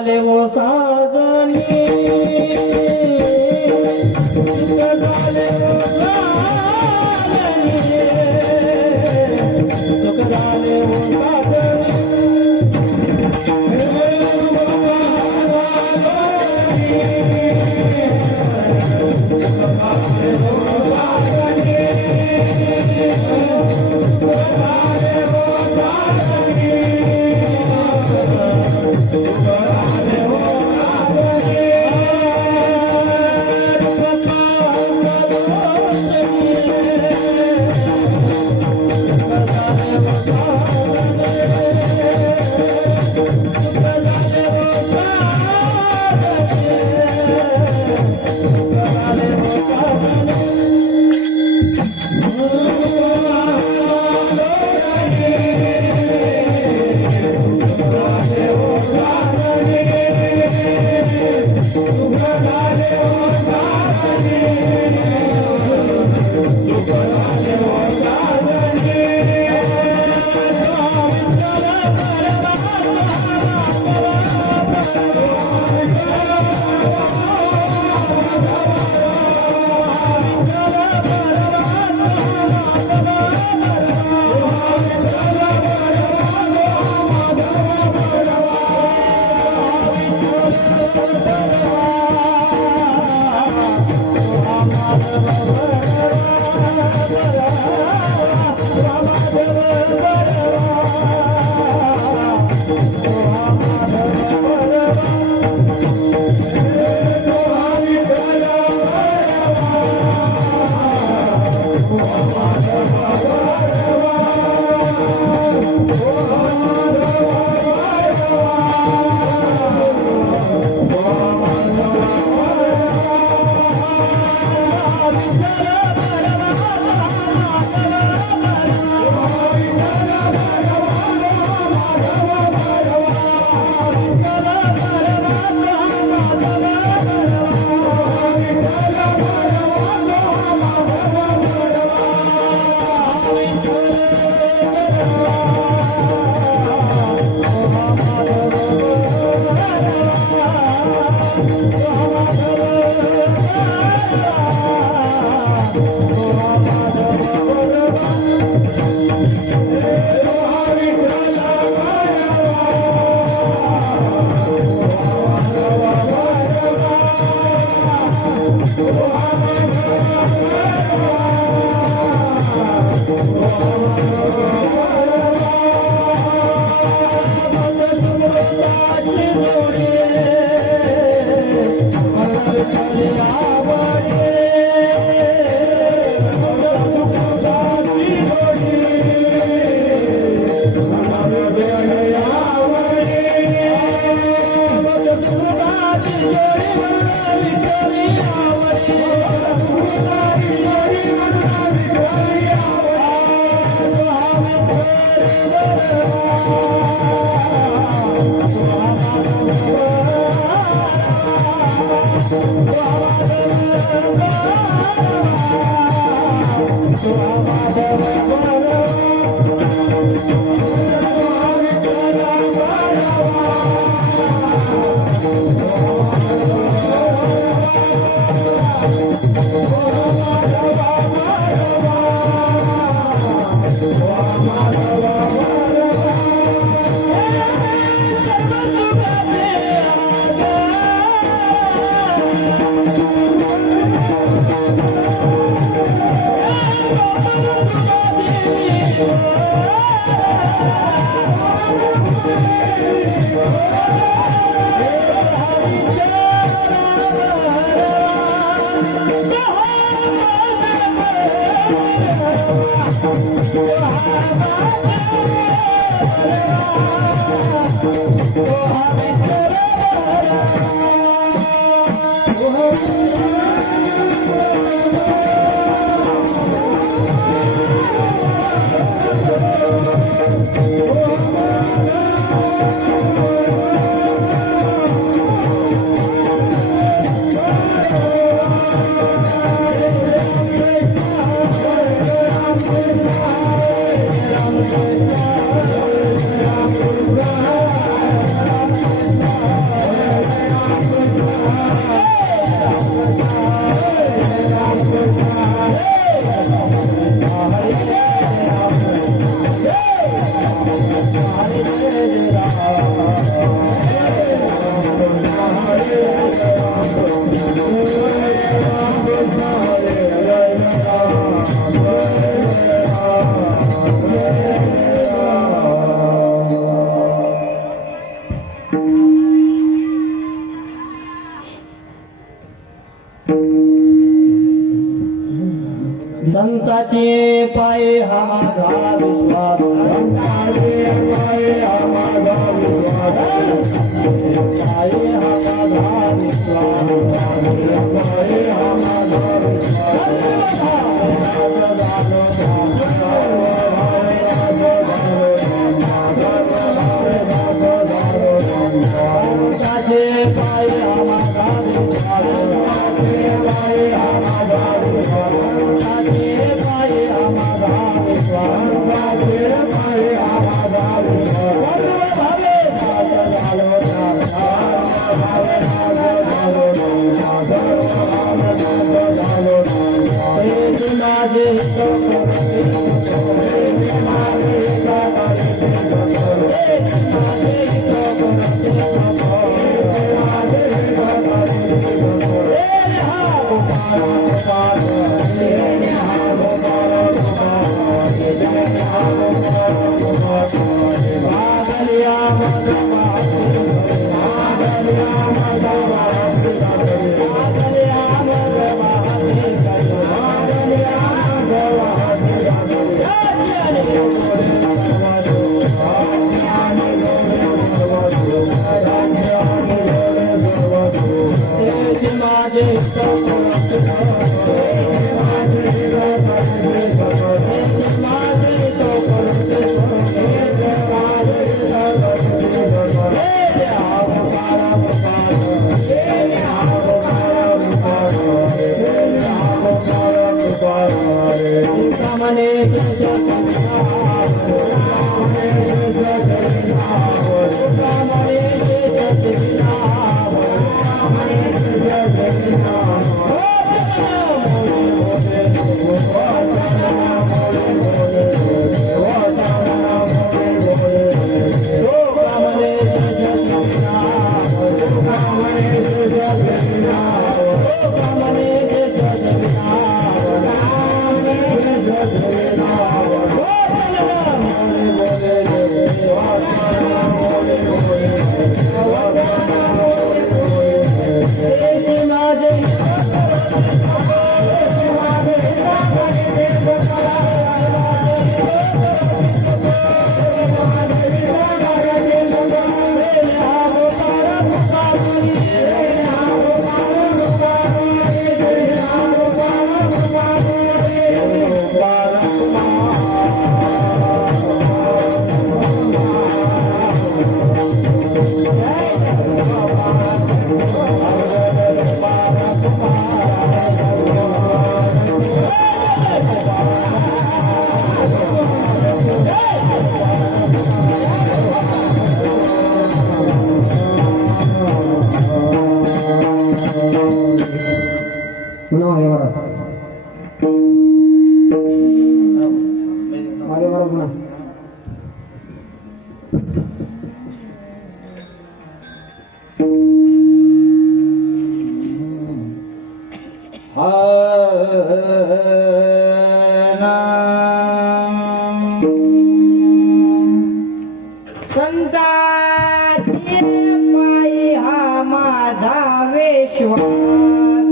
झाले वो साजनी सुख झाले वो साजनी सुख झाले वो साजनी संताचे पाये हा माझा विश्वास संताचे पाये हा माझा विश्वास पाये हा माझा विश्वास पाये हा माझा संताचे पाये हा माझा विश्वास पाये हा माझा विश्वास संताचे पायी हा माझा विश्वास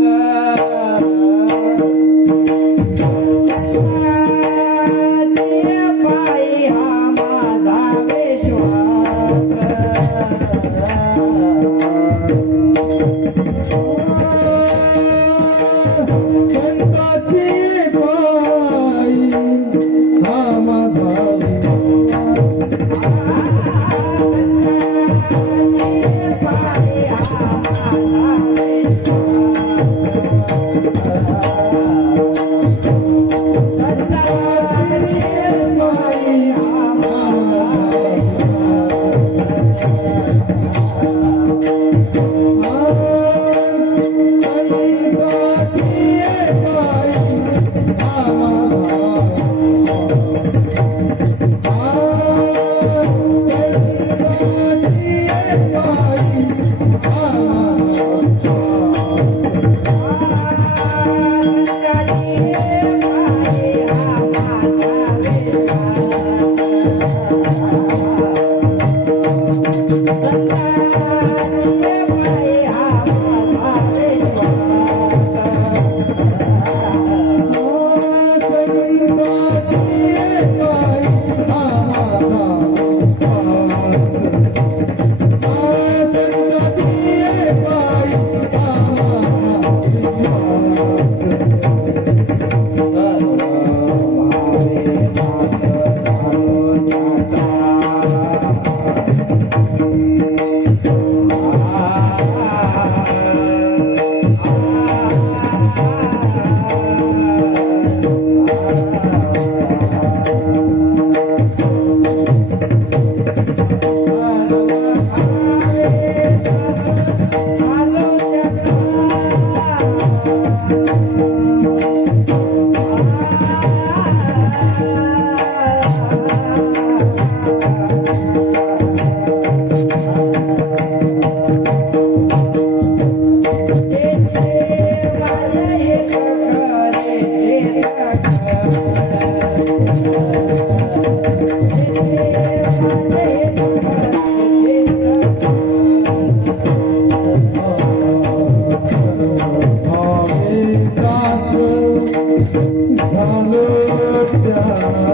संताचे पायी हा माझा विश्वास संताचे पायी हा माझा विश्वास झालो त्याचा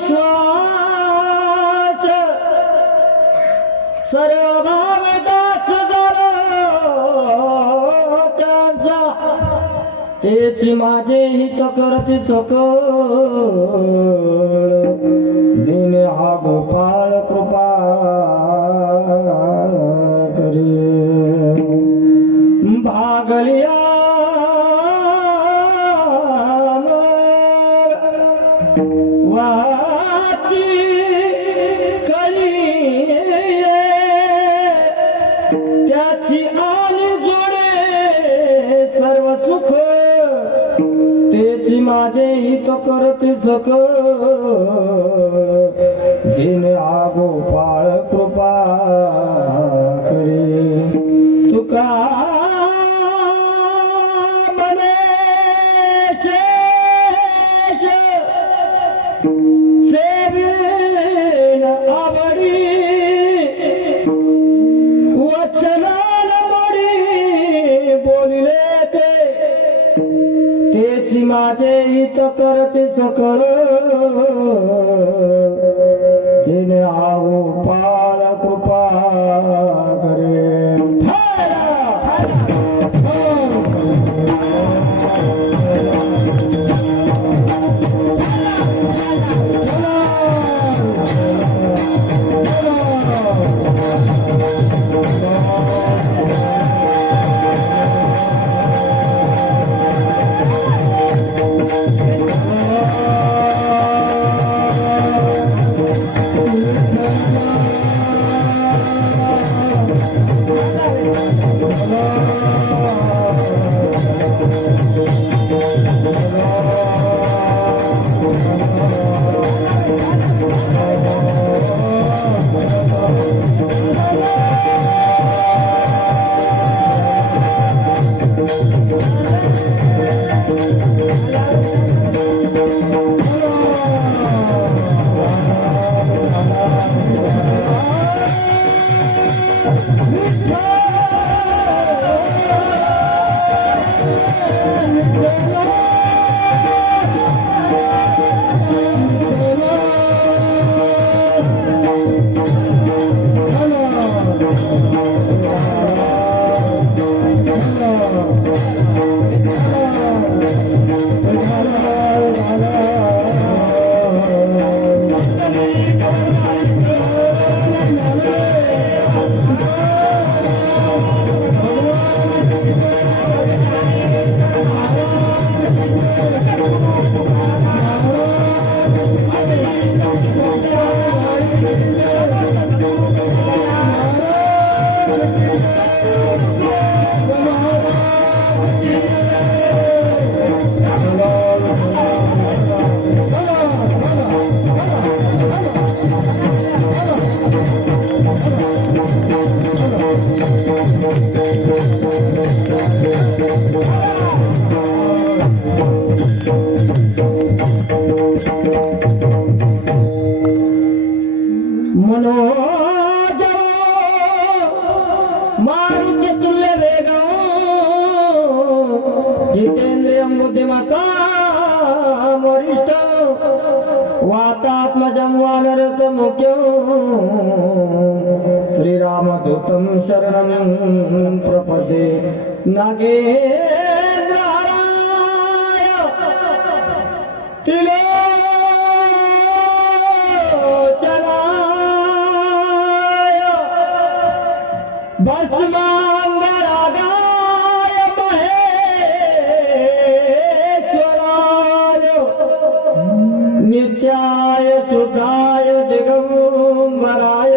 विश्वास सर्व भाव दास झाला त्यांचा तेच माझे हित करते सकळ दिन हा गोपाळ कृपा करे भागलिया वाती कली त्याची आली जोडे सर्व सुख तेच माझे हित करते सकळ जिने गोपाळ कृपा करे तुका मने शेष सेवीन आवडी वचनान मोडी बोलिले तेच माझे हित करते सकळ तिने गोपाळ कृपा करे मनोज मारुति तुल्य वेगो जितेन्द्रियं बुद्धिमता वरिष्ठ वातात्मजं वानरत मुख्यं श्रीरामदूतं शरणं प्रपदे नागेन्द्रहराय भस्मांगरागाय महेश्वराय नित्याय सुधाय दिगंबराय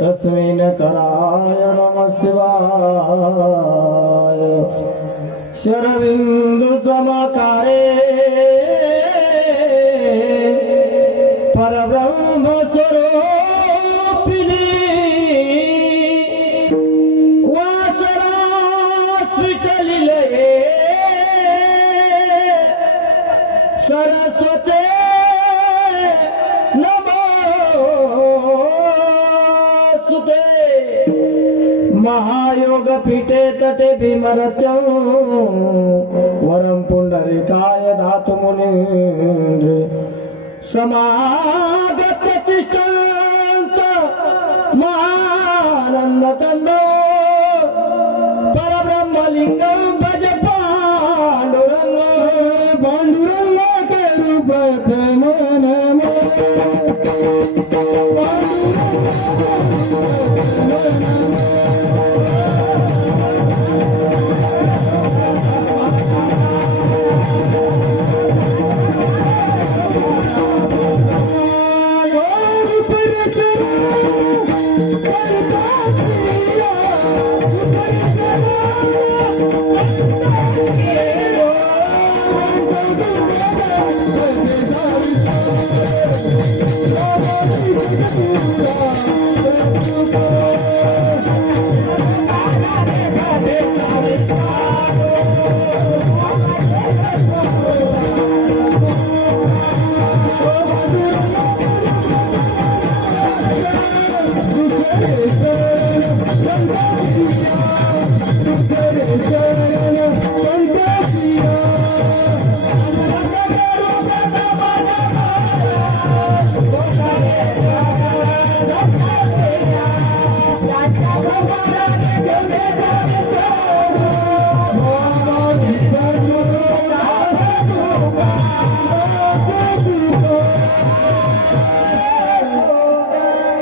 तस्मिन्कराय नमः शिवाय शरविंदु समकारे परब्रह्म स्वरूपिणी वासरास्पिटलिले सरस्वते नमोस्तुते महायोग पीठे तटे भीमरत्य वरम पुंडरीकाय धातु मुनींद्र समागत तिष्ठन्त महानंद कंद परब्रह्मलिंगम भज पांडुरंग पांडुरंग के रूप मन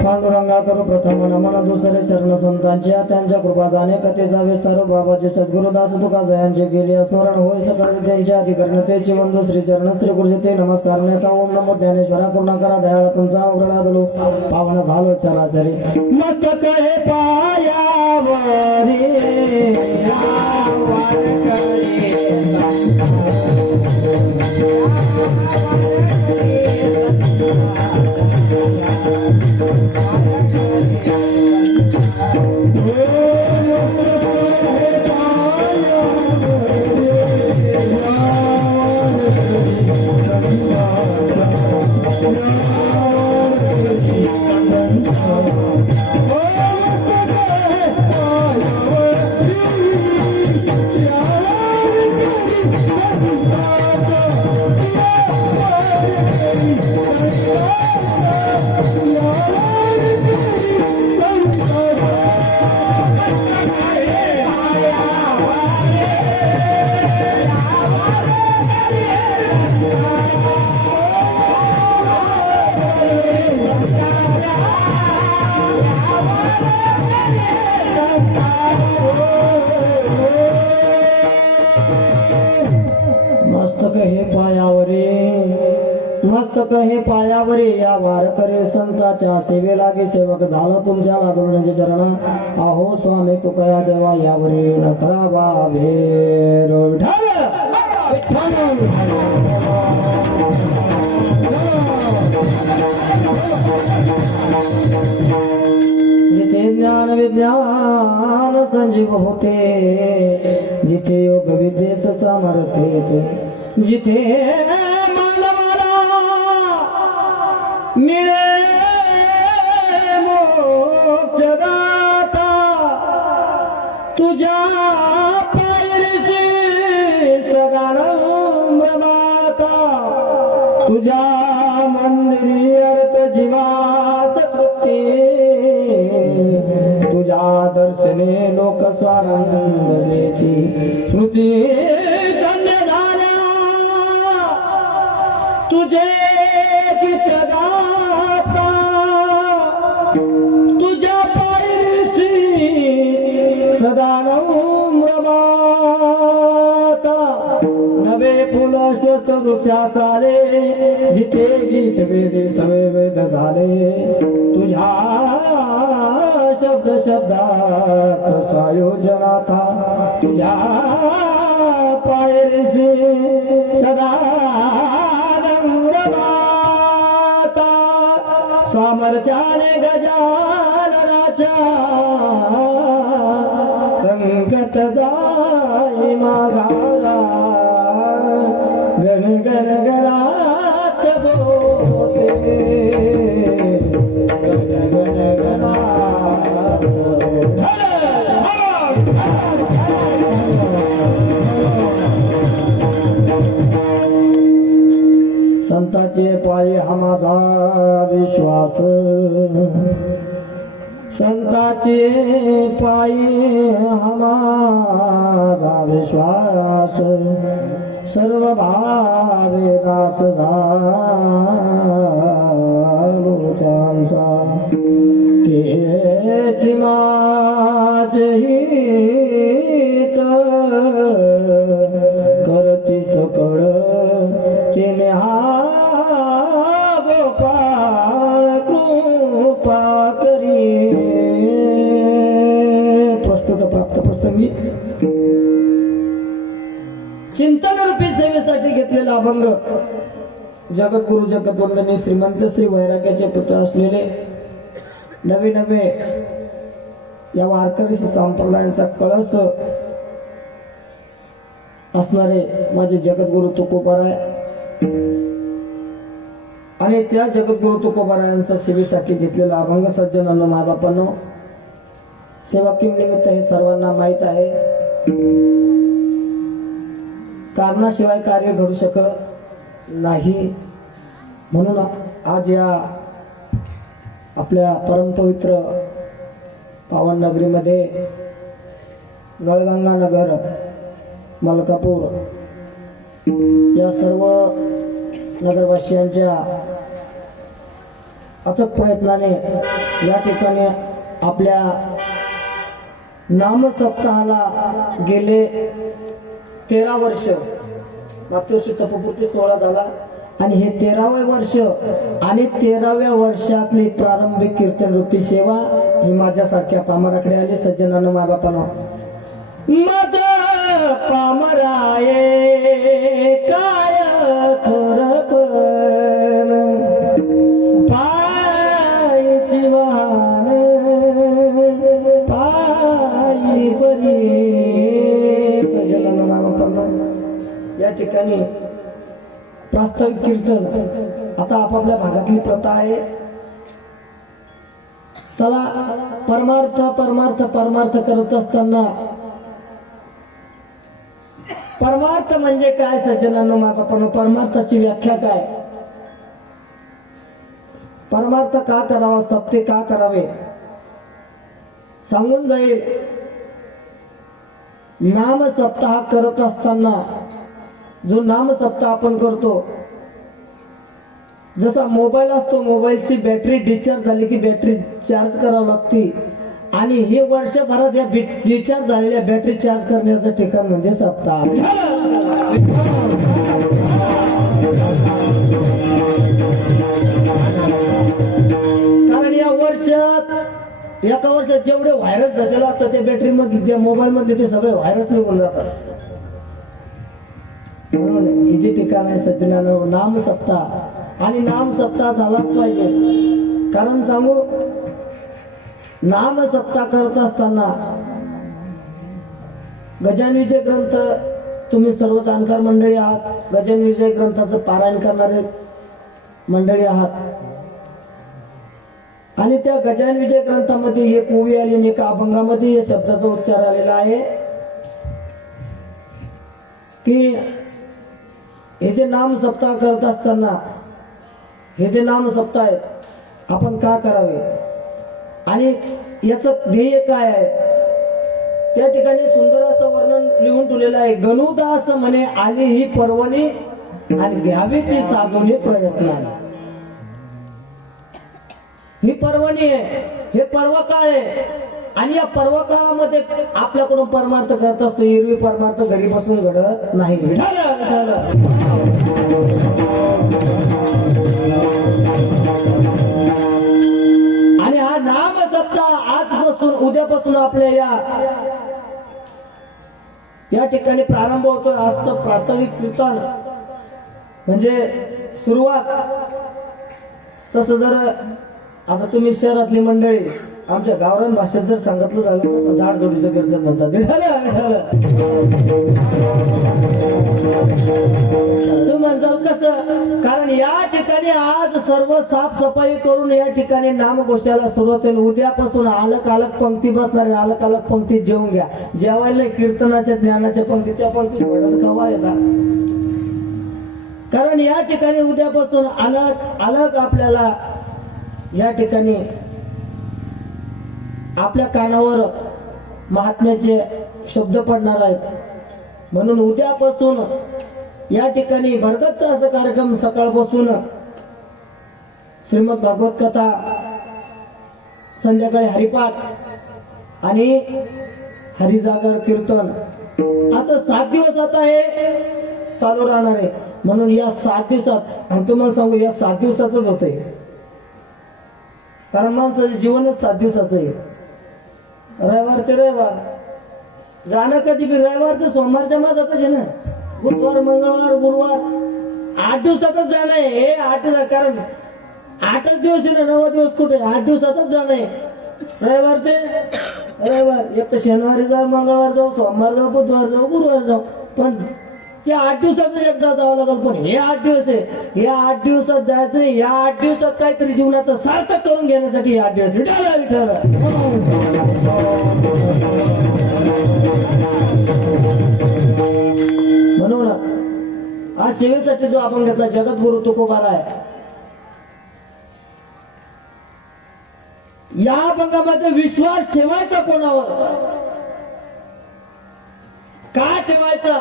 पांडुरंगाकर प्रथम नमन दुसरे चरण संतांच्या त्यांच्या कृपा जाणे कथेचा विस्तार बाबाचे सद्गुरुदास तुका जयांचे गेले स्मरण होय सकळ विद्यांच्या अधिकरणतेची बंधू श्री चरण श्री गुरुजी ते नमस्कार नेता ओम नमो ज्ञानेश्वरा करुणा करा दयाळा तुमचा उघडादलो पावन झालो चराचरी मस्तक हे पायावरी मस्तक हे पायावरी या वारकरी संतांच्या सेवे लागे सेवक झालं तुमच्या लादुरण्याचे चरण आहो स्वामी तुकया देवा यावरी न करावा भेर जिथे ज्ञान विज्ञान संजीव होते जिथे योग विद्येस सामर्थ्य जिथे मिळे मोक्षदाता तुझ्या पायरीची सदानंदमाता तुझ्या मंदिरी अर्थ जीवास कृती तुझ्या दर्शने लोक स्वानंद देती स्मृती धन्य झाल्या तुझे गीत गाता तुझ्या पायरीशी सदानंदमाता नवे फुल श्वेत वृक्षास आले जिथे गीत वेदे सवे वेद झाले तुझ्या शब्द शब्दात सायोजनाथा तुझ्या पायरीशी सदानंदमाता सामर्थ्याने गजाननाच्या संकट जाई माघारा गण गण गणात बोते गण गण गणात संताचे पायी हा माझा विश्वास, संताचे पायी हा माझा विश्वास, सर्व भावे दास झालो त्यांचा, तेची माझे हित करती सकळ चिन्हे हा गोपाळ कृपा करी. प्रस्तुत प्राप्त प्रसंगी चिंतन रूपी सेवेसाठी घेतलेला अभंग जगद्गुरु जगद्वंदनी श्रीमंत श्री वैराग्याचे पुत्र असलेले नवे नवे या वारकरी संप्रदायांचा कळस असणारे माझे जगद्गुरु तुकोबाराय आणि त्या जगद्गुरु तुकोबारायांचा सेवेसाठी घेतलेला अभंग सज्जनांनो मायबापांनो, सेवा किम निमित्त हे सर्वांना माहीत आहे. कारणाशिवाय कार्य घडू शकत नाही. म्हणून आज या आपल्या परमपवित्र पावन नगरीमध्ये गळगंगा नगर मलकापूर या सर्व नगरवासियांच्या अथक प्रयत्नाने या ठिकाणी आपल्या नाम सप्ताहाला गेले 13 वर्ष, मागच्या वर्षी तपपूर्ती सोहळा झाला आणि हे 13वे वर्ष आणि 13व्या वर्षातली प्रारंभिक कीर्तन रूपी सेवा ही माझ्यासारख्या पामराकडे आली. सज्जनांनो मायबापांनो, मद पामराये काय थोरपण पायची वाहन पायी बरी. सज्जनांनो मायबापांनो, या ठिकाणी प्रास्ताविक कीर्तन आता आपापल्या भागातली प्रथा आहे. चला, परमार्थ परमार्थ परमार्थ करत असताना परमार्थ म्हणजे काय सज्जनांनो मायबापांनो, परमार्थाची व्याख्या काय, परमार्थ का करावा, सप्ते का करावे सांगून जाईल. नाम सप्ताह करत असताना जो नाम सप्ताह आपण करतो, जसा मोबाईल असतो, मोबाईलची बॅटरी डिस्चार्ज झाली की बॅटरी चार्ज करावी लागते आणि हे वर्षभरात या डिस्चार्ज झालेल्या बॅटरी चार्ज करण्याचं ठिकाण म्हणजे सप्ताह. कारण या वर्षात एका वर्षात जेवढे व्हायरस झालेला असतात त्या बॅटरी मध्ये, मोबाईल मधले ते सगळे व्हायरस निघून जातात. म्हणून हे जे ठिकाण आहे सज्जनांनो, नाम सप्ताह आणि नाम सप्ताह झालाच पाहिजे. कारण सांगू, नाम सप्ताह करत असताना गजानन विजय ग्रंथ, तुम्ही सर्व जाणकार मंडळी आहात, गजानन विजय ग्रंथाचं पारायण करणारे मंडळी आहात आणि त्या गजानन विजय ग्रंथामध्ये एक ओवी आली आणि एका अभंगामध्ये या शब्दाचा उच्चार आलेला आहे की हे जे नाम सप्ताह करत असताना, हे जे नाम सप्ताह आहेत आपण का करावे आणि याचं ध्येय काय आहे, त्या ठिकाणी सुंदर असं वर्णन लिहून ठेवलेलं आहे. गणुदास म्हणे आली ही पर्वणी आणि घ्यावी ती साधुनी प्रयत्नाने. ही पर्वणी आहे, हे पर्व काळ आहे आणि या पर्व काळामध्ये आपल्याकडून परमार्थ करत असतो. एरवी परमार्थ घरी बसून घडत नाही. आणि हा नाम सप्ताह आजपासून, उद्यापासून आपल्या या ठिकाणी प्रारंभ होतोय. आजचं प्रास्ताविक कीर्तन म्हणजे सुरुवात. तसं जर आता तुम्ही शहरातली मंडळी, आमच्या गावरान भाषेत जर सांगितलं झालं तर झाड जोडीचं कीर्तन म्हणतात. तू म्हणताल कसं? कारण या ठिकाणी आज सर्व साफसफाई करून या ठिकाणी नामघोषाला सुरुवात होईल. उद्यापासून अलग अलग पंक्ती बसणारे, अलग अलग पंक्ती जेवून घ्या. जेवायला कीर्तनाच्या ज्ञानाच्या पंक्ती, त्या पंक्ती भडण खावा येतात. कारण या ठिकाणी उद्यापासून अलग आपल्याला या ठिकाणी आपल्या कानावर महात्म्याचे शब्द पडणार आहेत. म्हणून उद्यापासून या ठिकाणी भरगच्च असा कार्यक्रम सकाळपासून श्रीमद भागवत कथा, संध्याकाळी हरिपाठ आणि हरिजागर कीर्तन असं 7 दिवस आता हे चालू राहणार आहे. म्हणून या 7 दिवसात, आणि तुम्हाला सांगू या 7 दिवसाचंच होतंय, कारण माणसाचं जीवनच 7 दिवसाचं आहे. रविवार ते रविवार जाणं कधी बी, रविवार ते सोमवारच्या माझातच आहे ना, बुधवार मंगळवार गुरुवार 8 दिवसातच जाणं आहे. हे 8 कारण 8च दिवस आहे ना, 9 दिवस कुठे, 8 दिवसातच जाणं आहे. रविवार ते रविवार, एक तर शनिवारी जाऊ, मंगळवार जाऊ, सोमवार जाऊ, बुधवार जाऊ, गुरुवार जाऊ, पण त्या 8 दिवसात एकदा जावं लागेल. पण हे 8 दिवस आहे, या 8 दिवसात जायचं नाही. या 8 दिवसात काहीतरी जीवनाचं सार्थक करून घेण्यासाठी 8 दिवस विठाला विठाला. म्हणून आज सेवेसाठी जो आपण घेतला जगद्गुरु तुकोबार आहे, या अभंगामध्ये विश्वास ठेवायचा कोणावर, का ठेवायचा,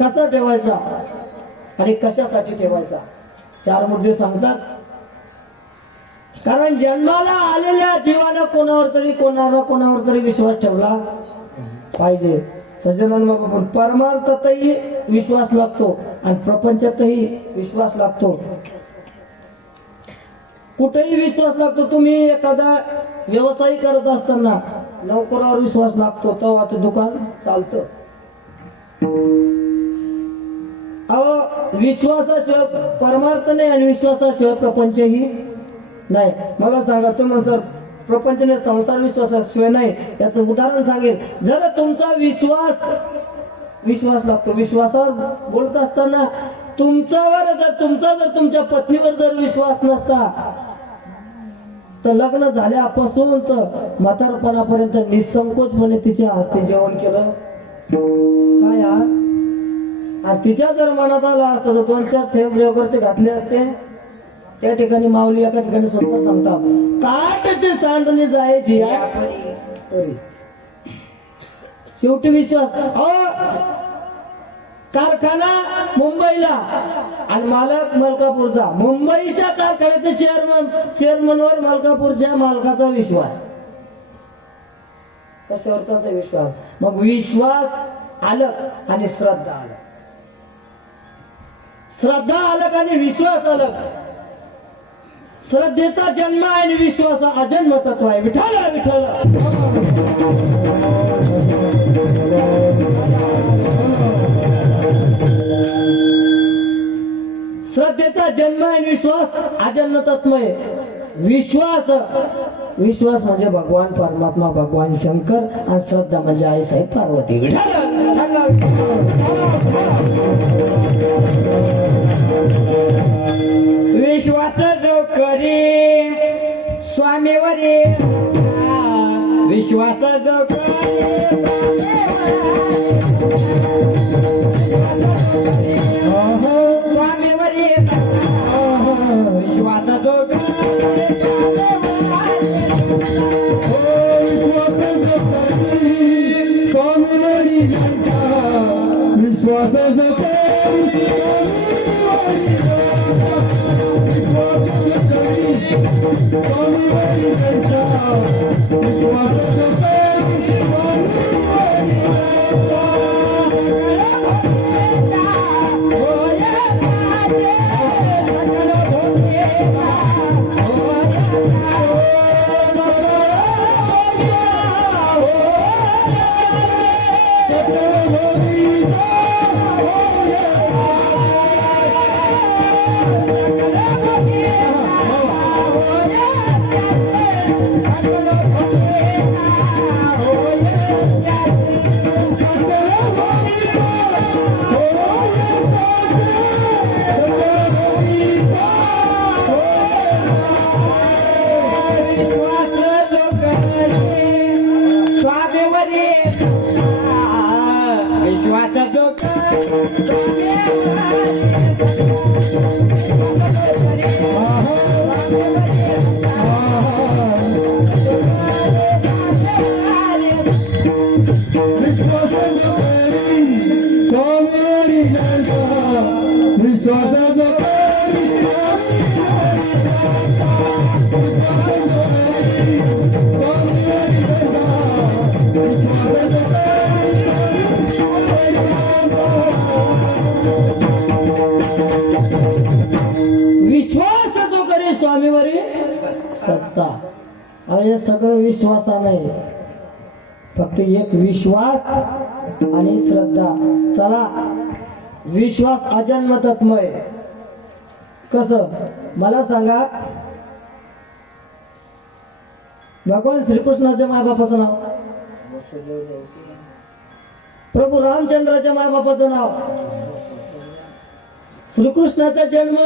कसा ठेवायचा आणि कशासाठी ठेवायचा, 4 मुद्दे सांगतात. कारण जन्माला आलेल्या जीवानं कोणावर तरी विश्वास ठेवला पाहिजे. सज्जनांनो, पण परमार्थातही विश्वास लागतो आणि प्रपंचातही विश्वास लागतो, कुठेही विश्वास लागतो. तुम्ही एखादा व्यवसाय करत असताना नोकरावर विश्वास लागतो, तेव्हा ते दुकान चालतं. विश्वासाशिवाय परमार्थ नाही आणि विश्वासाशिवाय प्रपंचही नाही. मला सांगा तुम्ही सर, प्रपंच नाही, संसार विश्वासाशिवाय नाही. याचं उदाहरण सांगेल. जर तुमचा विश्वास लागतो, विश्वासावर बोलत असताना तुमचा जर तुमच्या पत्नीवर जर विश्वास नसता तर लग्न झाल्यापासून तर म्हातारपणापर्यंत निसंकोचपणे तिच्या हस्ते जेवण केलं काय आणि तिच्या जर मनात आला असतं तर 2-4 थेंब वगैरे घातले असते. त्या ठिकाणी माऊली एका ठिकाणी सुंदर सांगतात, काटचे सांडून जायची शेवटी विश्वास. कारखाना मुंबईला आणि मालक मलकापूरचा, मुंबईच्या कारखान्याचे चेअरमनवर मलकापूरच्या मालकाचा विश्वास, कशावरचा विश्वास. मग विश्वास अलग आणि श्रद्धा अलग, श्रद्धा अलग आणि विश्वास अलग. श्रद्धेचा जन्म आहे आणि विश्वास अजन्म तत्व आहे. विठाला विठाला. श्रद्धेचा जन्म आहे आणि विश्वास अजन्म तत्व आहे. विश्वास म्हणजे भगवान परमात्मा, भगवान शंकर, आणि श्रद्धा म्हणजे आई साहेब पार्वती. विश्वास जो करे स्वामीवरी, विश्वास जो स्वामीवरी, विश्वास जो स्वामीवरी, विश्वास स्वामीवरी, स्वामीवारी विश्वासाचा विश्वास जो करे स्वामीवरी सत्ता. हे सगळं विश्वासानं आहे. फक्त एक विश्वास आणि श्रद्धा. चला, विश्वास अजन्म तत्व आहे. कसं मला सांगा. भगवान श्रीकृष्णाच्या मायबापाचं नाव, प्रभू रामचंद्राच्या मायबापाचं नाव, श्रीकृष्णाचा जन्म,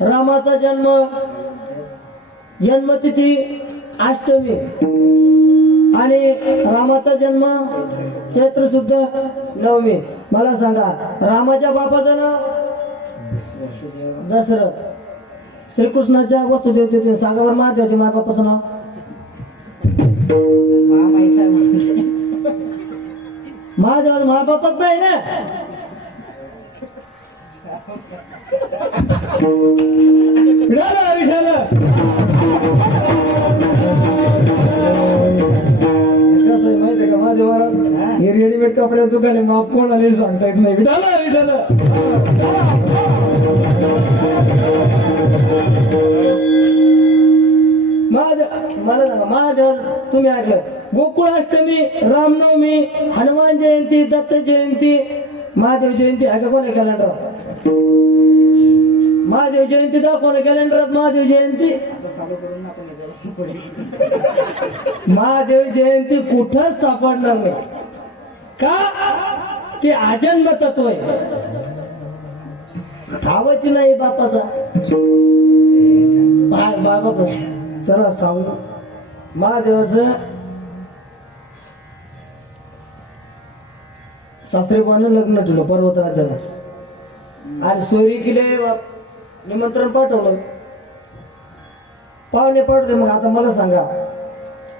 रामाचा जन्म, जन्मतिथी अष्टमी आणि रामाचा जन्म चैत्र शुद्ध नवमी. मला सांगा, रामाच्या बापाचं नाव दशरथ, श्रीकृष्णाच्या वसुदेव तिथे सांगा बरं महादेवाच्या मायबापाचं नाव. महादेव मायबापच नाही ना. विठाला विठाला कसं आहे माहिती आहे का महादेव महाराज, हे रेडीमेड कपड्याचं दुकान आहे, माप कोणाला सांगता येत नाही. विठाला विठाला महादेव मला सांगा, महादेव तुम्ही ऐकलं गोकुळाष्टमी, रामनवमी, हनुमान जयंती, दत्त जयंती, महादेव जयंती आहे का कोणी कॅलेंडर? महादेव जयंती दाखवणे कॅलेंडरात. महादेव जयंती महादेव जयंती कुठंच सापडणार नाही. का? ते अजन्म तत्व आहे. ठावाची नाही बापाचा. बाबा चला सांगू. महादेवाचं सासरेबानं लग्न ठेवलं पर्वतराजानं आणि सोयरी केले, निमंत्रण पाठवलं, पाहुणे पाठवले. मग आता मला सांगा,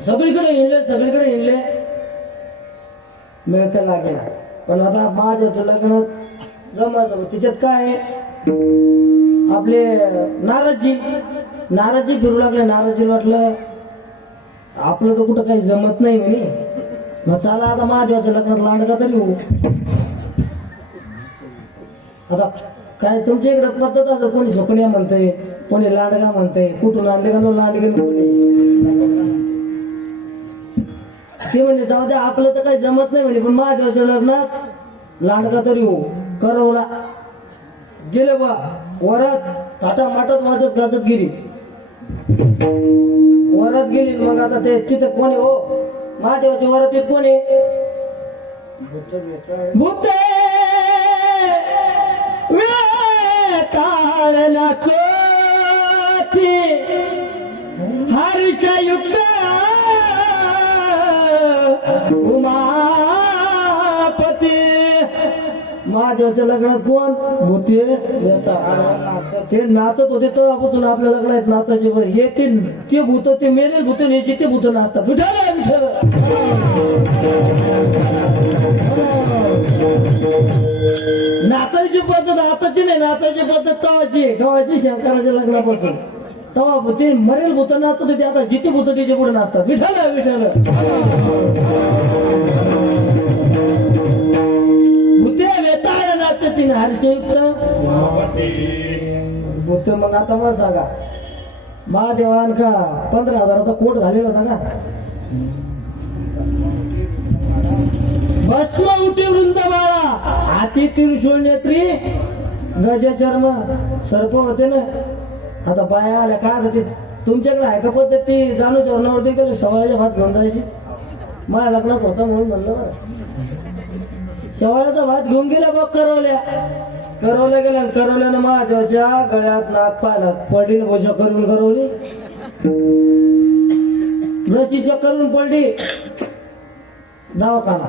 सगळीकडे हिंडले मिळतं लागेल. पण आता महादेवाचं लग्न जमायचं, त्याच्यात काय आहे, आपले नाराजी फिरू लागले. नाराजी वाटलं आपलं तर कुठं काही जमत नाही म्हणे. मग चला आता महादेवाच्या लग्नात लांडगा तरी होऊ. आता काय तुमच्या इकडे पद्धत असं, कोणी सुकण्या म्हणतंय, कोणी लांडगा म्हणतंय. कुठून आणले का लांडगे कोणी ते म्हणजे जाऊ द्या, आपलं तर काही जमत नाही म्हणे. पण महादेवाच्या लग्नात लांडगा तरी होऊ. करवला गेले बा वरात, ताटा माटात वाजत गाजत गेली, वरात गेली. मग आता ते तिथं कोणी हो महादेवाच्या वरात येत कोणी? भूते कारणाची हर्ष युक्त उमापती. महादेवाच्या लग्नात कोण? भूते ते नाचत होते तेव्हापासून आपल्या लग्नात नाचायचे. पण हे ते भूत, ते मेलेल भूत, हे जिथे भूत नाचतात. विठाला विठाला नाचायची पद्धत आताची नाही. नाचायची पद्धत तवाची शंकराच्या लग्नापासून. तवा भूते मरेल भूत नाचत होते, आता जिथे भूत तिचे पुढे नाचतात. विठाला विठाला भूते वेताळ नाचत तिने हर्षयुक्त भूत. मग आता मला सांगा, महादेवान का 15,000चा कोट घालेला होता का? भस्म उठी वृंदमाळा, हाती त्रिशूळ, नेत्री गजचर्म, सर्प होते ना. आता बाया आल्या काय होते तुमच्याकडे आहे का पद्धत? ती जाणू चरणावरती गेले शेवाळ्याचा भात घेऊन जायची. माझ्या लग्नात होता म्हणून म्हणलं. शेवाळ्याचा भात घेऊन गेल्या बघ करवल्या गेल्या. करवल्यानं महादेवाच्या गळ्यात नाक पाहिला पडली, बोशा करून करवली, जशी करून पडली दवाखाना.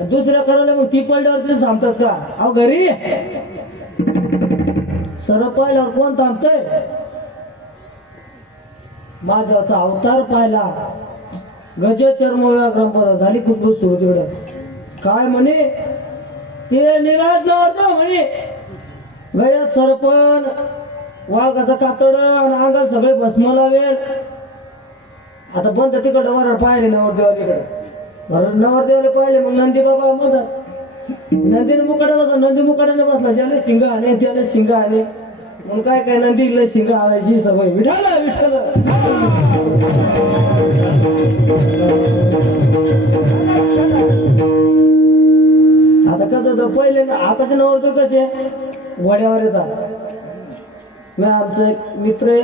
दुसऱ्या करवल्या मग ती पडल्यावर थांबतात का? अहो घरी सर्व पाहिल्यावर कोण थांबतय? महादेवाचा अवतार पाहिला, गज चर्म व्याघ्रंपर झाली कुठून सुरू तिकडं. काय म्हणे ते निराज नव्हतं म्हणे, गळ्यात सरपण, वाघाचा कातड आणि अंगात सगळे भस्म लावेल. आता बंद तिकडं वरड पाहिले नवरदेवालीकडे, नवरदेवाला पाहिले. मग नंदी बाबा म्हणतात, नंदीने मुकाडा बसला, नंदी मुकाड्याने बसला, ज्याने शिंग आणे त्याने शिंग आणे. मग काय काय नंदीला शिंग आणायची सवय. विठाला विठाल आता कसं पहिले ना, आताचे नवरदेव कसे वड्यावर येतात. मी आमचं एक मित्र आहे,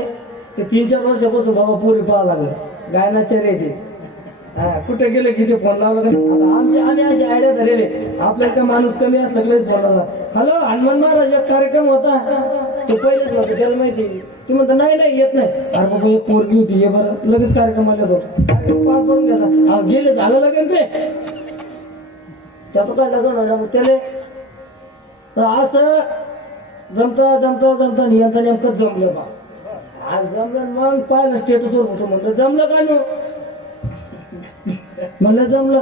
ते 3-4 वर्षापासून बाबा पुरी पाहावं लागलं, गायनाचार्य येते. हा कुठे गेले की ते फोन लावला. आता आम्ही अशी आयडिया झालेले, आपल्याला काय माणूस कमी असला की फोन लावला, हॅलो हनुमान महाराज एक कार्यक्रम होता, तो पहिलेच होता त्याला माहिती. ती म्हणतो नाही येत नाही. अरे बाबा एक पोरगी होती, हे बरं लगेच कार्यक्रम आला तो पार करून घ्यायचा. गेले झालं लगेच ते त्याचं काय लग्न होणार. मग त्याला असं जमता जमता जमता नियंत्रण नेमकं जमलं बा. आज जमलं. मग पाहिलं स्टेटसवर होतो, म्हणलं जमलं का नो, म्हणलं जमलं.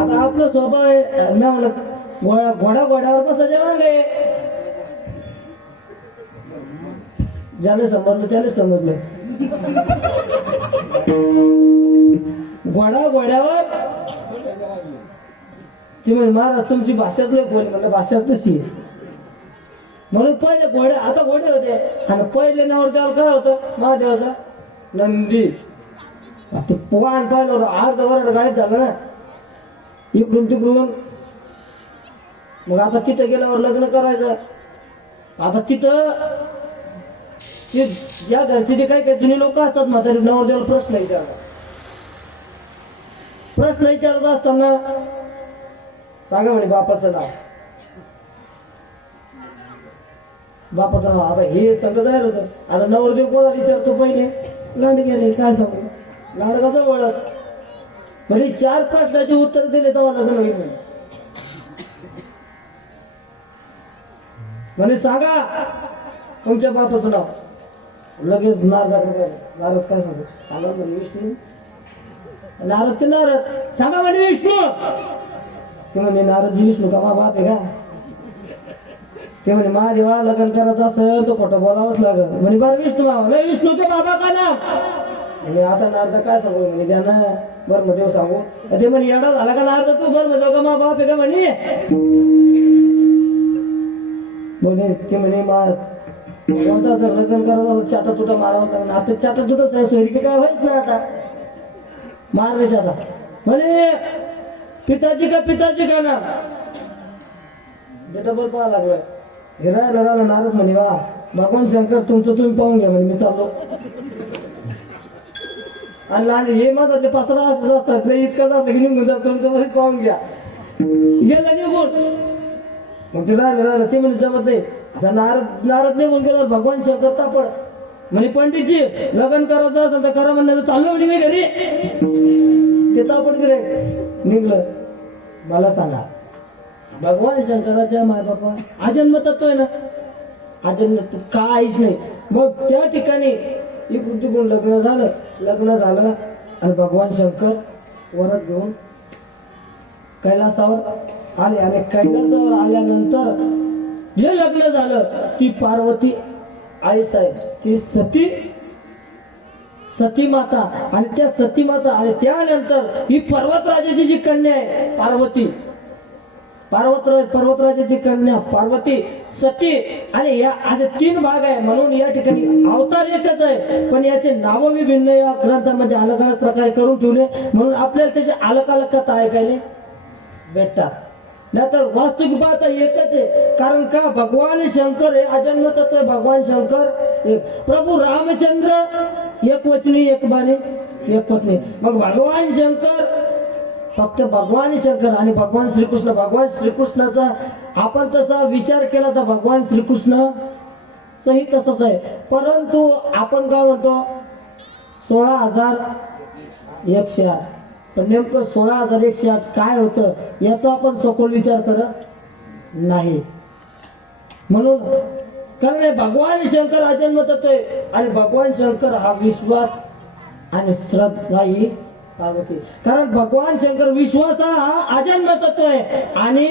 आता आपलं स्वभाव आहे, मी म्हणलं घोड्यावर बसायचे मागे. ज्याने समजलं त्याने समजलं. घोड्यावर ती म्हणजे महाराज तुमची भाषाच नाही बोल. म्हणलं भाषाच तशी आहे. म्हणून पहिले घोडे, आता घोडे होते. आणि पहिले नवरदेवाला काय होतं महादेवाचा नंदी. ते वाहन पाहिलं होतं, अर्ध वरड गायब झालं ना इकडून तिकडून. मग आता तिथं गेल्यावर लग्न करायचं. आता तिथं ते ज्या घरचे जे काही काही जुने लोक असतात म्हातारी, नवरदेवाला प्रश्न विचारत असताना सांगा म्हणे बापाचं नाव. बापाचं नाव. आता हे सगळं जायला होतं. आता नवरदेव कोणाला विचारतो पहिले, लांड गेले काय सांगू, नाटकाचं ओळख म्हणजे 4 प्रश्नाचे उत्तर दिले तेव्हा लग्न होईल म्हणे. सांगा तुमच्या बापाचं नाव. लगेच नारदाकडे, नारद काय सांगतो, सांगा म्हणे विष्णू. नारद ते नारद सांगा म्हणे विष्णू. ते म्हणे नारदजी विष्णू का मा बाप आहे का? ते म्हणे महादेवा लग्न करायचं असेल तर खोटं बोलावंच लागल. म्हणे बरं विष्णू बाबा, नाही विष्णू ते बाबा का ना. म्हणजे आता नारद काय सांगू म्हणे त्यांना, बरं मग देव सांगू. ते म्हणे येडा झाला का नारद तू, बरं म्हणजे का मा बाप आहे का म्हणे. ते म्हणे कोणता जर लग्न करायचं चाटा चुटा मारावं लागणार. आता चाटा चुटाच आहे, सोयरी काय व्हायच ना आता मारले चाटा. म्हणे पिताजी का ना डबल पाहा लागलं. हे राहिलं नारद म्हणे वा भगवान शंकर तुमचं तुम्ही पाहून घ्या म्हणे, मी चाललो. आणि लहान हे माझा ते पसरा असंच असतात, इतकं जातं की निघून जातो, पाहून घ्या. गेला निघून. मग ते राहिलं ते म्हणे जमत नाही. नारद निघून गेल्यावर भगवान शंकर तापड म्हणे पंडितजी लग्न करायचं असेल तर करा म्हणलं, चाललं म्हणे घरी. ते तापड गिरे निघलं. मला सांगा भगवान शंकराच्या मायबापा अजन्म तत्व आहे ना, अजन्म काहीच नाही. मग त्या ठिकाणी इकडून तिकडून लग्न झालं आणि भगवान शंकर वरद घेऊन कैलासावर आले. आणि कैलासावर आल्यानंतर जे लग्न झालं ती पार्वती आई साहेब, ती सती माता. आणि त्या सती माता आणि त्यानंतर ही पर्वतराजाची जी कन्या आहे पर्वतराजाची कन्या पार्वती, सती. आणि या असे 3 भाग आहे. म्हणून या ठिकाणी अवतार एकच आहे, पण याचे नाव बी भिन्न या ग्रंथामध्ये अलग अलग प्रकारे करून ठेवले. म्हणून आपल्याला त्याचे अलग अलग कथा ऐकायला भेटतात. नाही तर वास्तविक पाहता एकच आहे. कारण का भगवान शंकर हे अजन्म तत्व आहे. भगवान शंकर एक. प्रभू रामचंद्र एक वचनी, एक बाणी, एक पत्नी. मग भगवान शंकर फक्त भगवान शंकर आणि भगवान श्रीकृष्णाचा आपण तसा विचार केला तर भगवान श्रीकृष्णही तसंच आहे. परंतु आपण काय म्हणतो 16,108 पण नेमकं 16,108 काय होतं याचा आपण सखोल विचार करत नाही. म्हणून कारण हे भगवान शंकर अजन्म तत्व आहे आणि भगवान शंकर हा विश्वास आणि श्रद्धा ही पार्वती. कारण भगवान शंकर विश्वास हा अजन्म तत्व आहे आणि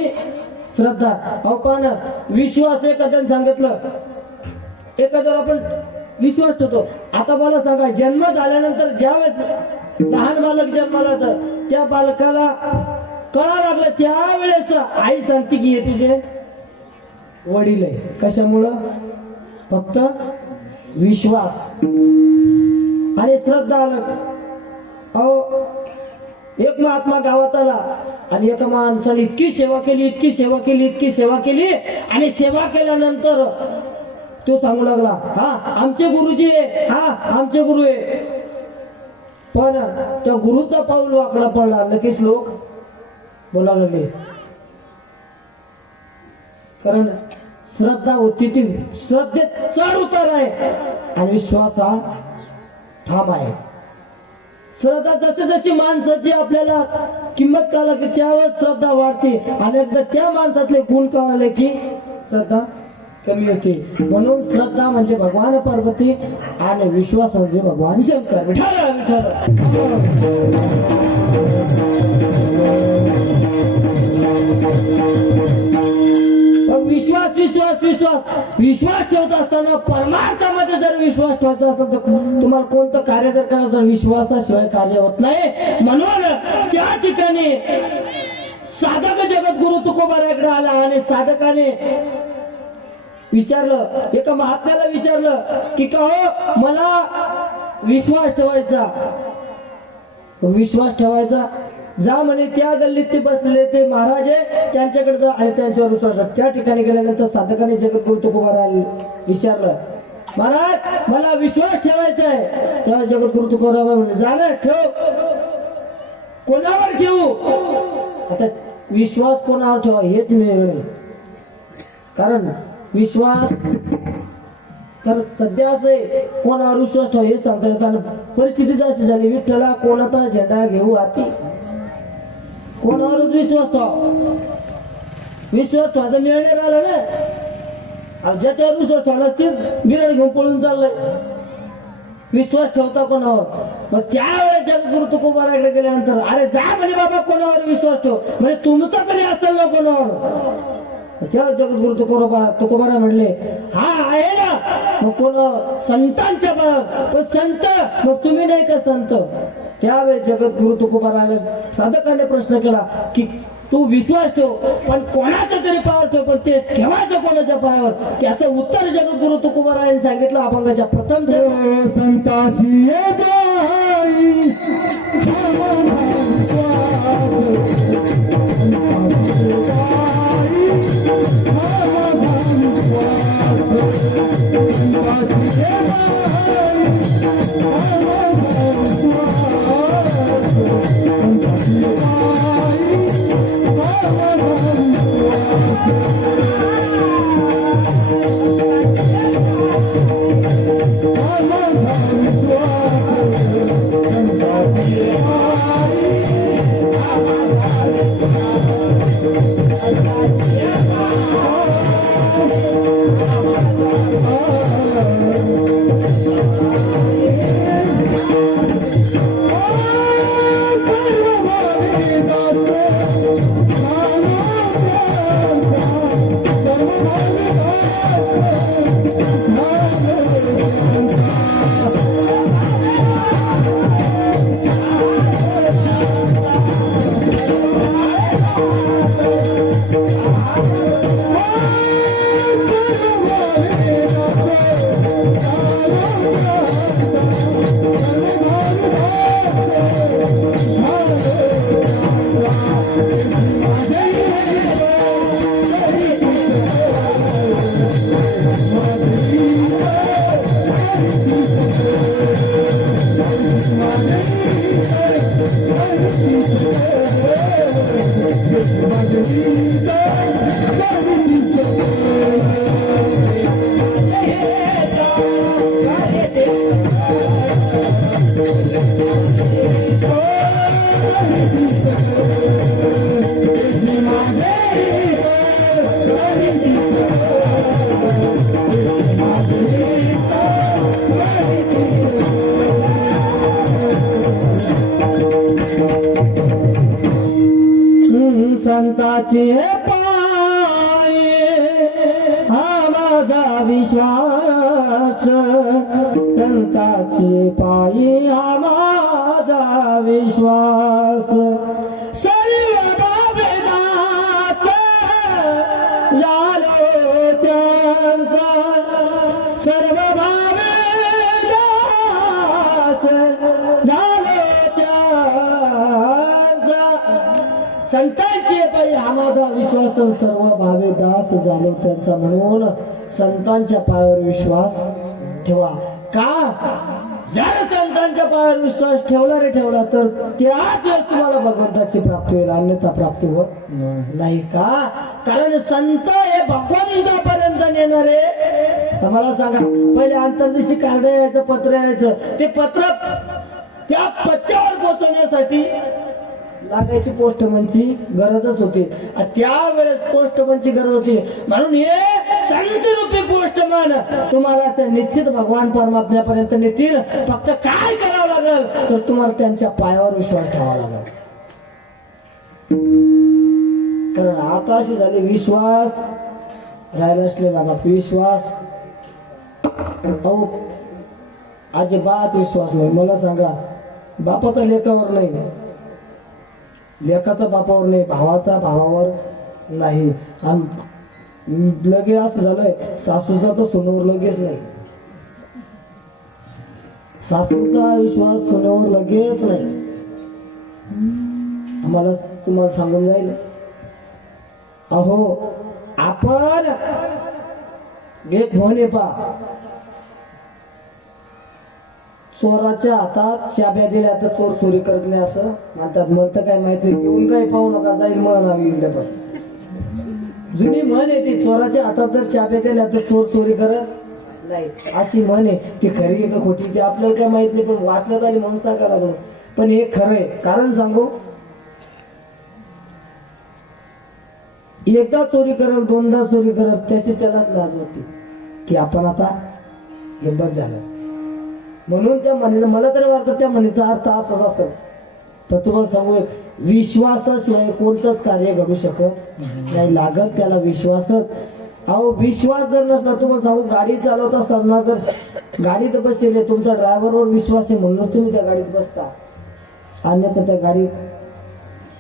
श्रद्धा. अहो पण विश्वास एखाद्याने सांगितलं, एखाद्यावर आपण विश्वास ठेवतो. आता मला सांगा, जन्म झाल्यानंतर ज्यावेळेस लहान बालक जन्माला येतं त्या बालकाला कळा लागलं त्यावेळेस आई सांगते की हे तुझे वडील आहे. कशामुळं? फक्त विश्वास आणि श्रद्धा आलं. अहो एक महात्मा गावात आला आणि एका माणसाने इतकी सेवा केली, इतकी सेवा केली, इतकी सेवा केली आणि सेवा केल्यानंतर तो सांगू लागला, हा आमचे गुरुजी आहे, हा आमचे गुरु आहे. पण त्या गुरुचा पाऊल वाकडा पडला. लगेच लोक बोला लागले. कारण श्रद्धा होती ती श्रद्धेत चढ उतार आहे आणि विश्वास हा ठाम आहे. श्रद्धा जशी जशी माणसाची आपल्याला किंमत कळली की त्यावेळेस श्रद्धा वाढते आणि एकदा त्या माणसातले गुण कळले की श्रद्धा कमी होते. म्हणून श्रद्धा म्हणजे भगवान पार्वती आणि विश्वास म्हणजे भगवान शंकर. विठ्ठल विठ्ठल. विश्वास विश्वास विश्वास विश्वास ठेवत असताना परमार्थामध्ये जर विश्वास ठेवायचा असेल तर तुम्हाला कोणतं कार्य जर करायचं विश्वासाशिवाय कार्य होत नाही. म्हणून त्या ठिकाणी साधक जगद्गुरु तुकोबाराकडे आला आणि साधकाने विचारलं, एका महात्म्याला विचारलं की का हो मला विश्वास ठेवायचा, विश्वास ठेवायचा. जा म्हणे त्या गल्लीत ते बसलेले ते महाराज आहे त्यांच्याकडे जा आणि त्यांच्यावर विश्वास. त्या ठिकाणी गेल्यानंतर साधकाने जगद्गुरु तुकोबाराला विचारलं, महाराज मला विश्वास ठेवायचा आहे. तेव्हा जगद्गुरु तुकोबारा म्हणले, जा ना ठेव. कोणावर ठेवू? आता विश्वास कोणावर ठेवा हेच मिळेल. कारण विश्वास तर सध्या असं आहे कोणावर विश्वास ठेवा हे सांगता येईल. कारण परिस्थिती अशी झाली, विठ्ठला कोणाचा झेंडा घेऊ हाती, कोणावरच विश्वास ठेवा. विश्वास ठेवायचा निर्णय आला ना, ज्याच्यावर विश्वास ठेवला ते बिराड घेऊन पळून चाललंय. विश्वास ठेवता कोणावर? मग त्यावेळेस जगद्गुरु तुकोबाराकडे गेल्यानंतर अरे जा म्हणे बाबा कोणावर विश्वास ठेव, म्हणजे तुमचा तरी असेल ना कोणावर. तेव्हा जगद्गुरु तुकोबारा म्हणले, हा आहे ना. मग कोण? संतांच्या बरोबर. पण संत मग तुम्ही नाही का संत? त्यावेळेस जगद्गुरु तुकोबाराने साधकाने प्रश्न केला की तू विश्वास ठेव पण कोणाच्या तरी पायावर ठेव, पण ते ठेवायचं कोणाच्या पायावर? त्याचं उत्तर जगद्गुरु तुकोबाराने सांगितलं अभंगाच्या प्रथम संताची संतांचे पाये हा माझा विश्वास, संतांचे पाये हा माझा विश्वास. सर्व बाबेदात झालो त्यांचा, सर्व बाबेदात झालो त्यांचा. संतांचे पायी हा माझा विश्वास, सर्व भावे दास झालो त्यांचा. म्हणून संतांच्या पायावर विश्वास ठेवा. का? जर संतांच्या पायावर विश्वास ठेवला रे ठेवला तर त्याच वेळेस तुम्हाला भगवंताची प्राप्ती होईल, अन्यथा प्राप्ती होत नाही. का? कारण संत हे भगवंतापर्यंत नेणारे. तर मला सांगा, पहिले अंतर्दिशी कार्ड यायचं, पत्र यायचं, ते पत्र त्या पत्त्यावर पोहोचवण्यासाठी लागायची पोस्टमनची गरजच होती. त्यावेळेस पोस्टमनची गरज होती. म्हणून हे संत रूपी पोस्टमन तुम्हाला त्या निश्चित भगवान परमात्म्यापर्यंत नेतील. फक्त काय करावं लागेल तर तुम्हाला त्यांच्या पायावर विश्वास ठेवावा लागेल. कारण आता अशी झाली, विश्वास राहिला असले बाबा, विश्वास अहो अजिबात विश्वास नाही. मला सांगा, बापाचा लेकावर नाही, लेकाचा बापावर नाही, भावाचा भावावर नाही. आणि लगे असं झालंय, सासूचा तर सोनावर लगेच नाही, सासूचा विश्वास सोनावर लगेच नाही. आम्हाला तुम्हाला सांगून जाईल, अहो आपण एक म्हणे पा, चोराच्या हातात चाब्या दिल्या तर चोर चोरी करत नाही असं म्हणतात. मला तर काय माहित नाही, येऊन काही पाहू नका, जाईल म्हण आम्ही इकडे. पण जुनी म्हण आहे ती, चोराच्या हातात जर चाब्या दिल्या तर चोर चोरी करत नाही अशी म्हण आहे. ती खरी आहे का खोटी ते आपल्याला काय माहित नाही, पण वाचण्यात आली म्हणून सांगा लागलो. पण हे खरं आहे. कारण सांगू, एकदा चोरी करत, दोनदा चोरी करत, त्याची त्यालाच लाज वाटते की आपण आता हे बघ झालं. म्हणून त्या म्हणीचा, मला तरी वाटतं त्या म्हणीचा अर्थ असाच असेल. तर तुम्हाला सांगू, विश्वासाशिवाय कोणतंच कार्य घडू शकत नाही. लागत त्याला विश्वासच. अहो विश्वास जर नसला, तुम्हाला सांगू, गाडी चालवता असताना जर गाडीत बसले, तुमचा ड्रायव्हरवर विश्वास आहे म्हणूनच तुम्ही त्या गाडीत बसता, अन्यथा त्या गाडीत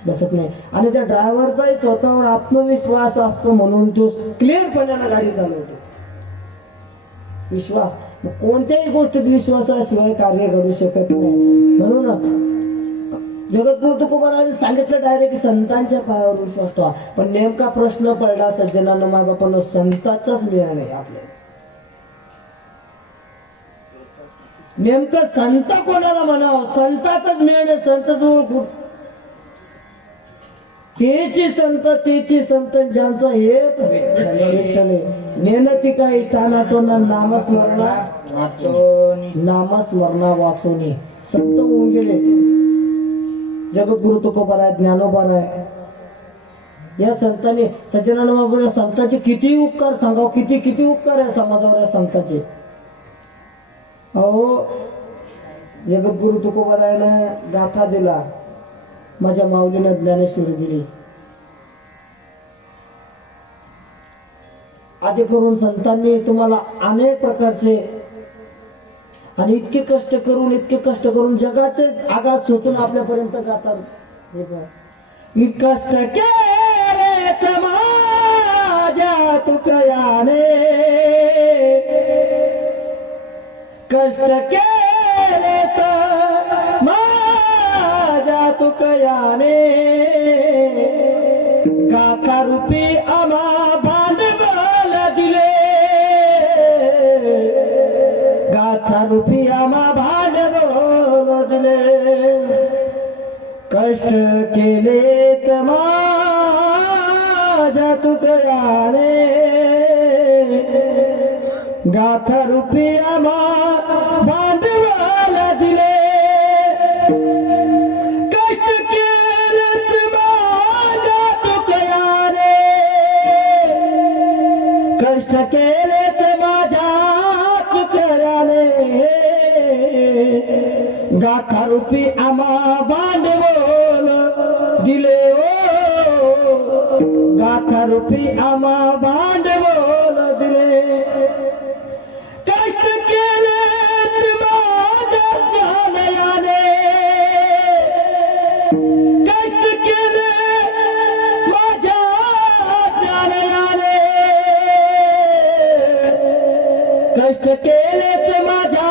बसत नाही. आणि त्या ड्रायव्हरचाही स्वतःवर आत्मविश्वास असतो म्हणून तो क्लिअरपणाने गाडी चालवतो. विश्वास, कोणत्याही गोष्टीत विश्वासाशिवाय कार्य घडू शकत नाही. म्हणून जगद्गुरु तुकोबाराने सांगितलं डायरेक्ट, संतांच्या पायावर विश्वास ठेवा. पण नेमका प्रश्न पडला सज्जनांना, माय बापांना, संताचाच मिळाला नाही आपल्याला. नेमकं संत कोणाला म्हणावं, संताचाच मिळणे. संत जवळ तेची संत ज्यांचा हेत विठ्ठल. नेनती काही तानाटोना नामस्मरणा वाचवणे. संत होऊन गेले. जगद्गुरु तुकोबाराय, ज्ञानोबाराय, या संतांनी, सज्जनांना संतांचे किती उपकार सांगाव, किती किती उपकार आहे समाजावर या संतांचे. अहो जगद्गुरु तुकोबारायनं गाथा दिला, माझ्या माऊलीनं ज्ञानेश्वरी दिली. आधी करून संतांनी तुम्हाला अनेक प्रकारचे आणि इतके कष्ट करून जगाचे आघात सोचून आपल्यापर्यंत गातात. कष्ट केले माझ्या तुकयाने, कष्ट केले माझ्या तुकयाने, गाथा रूपी आम्हा भांडवल दिले, गाथा रूपी आम्हा भांडवल दिले. कष्ट केलेत माझ्या तुकयाने, गाथा रूपी आम्हा भांडवल दिले. कष्ट केलेत माझ्या तुकयाने, कष्ट केलेत माझ्या तुकयाने, गाथा रूपी आम्हा भांडवल दिले. रूपी आम्हा भांडवल दिले कष्ट केले माझ्या ज्ञानयाने कष्ट केले माझ्या ज्ञानयाने कष्ट केले माझ्या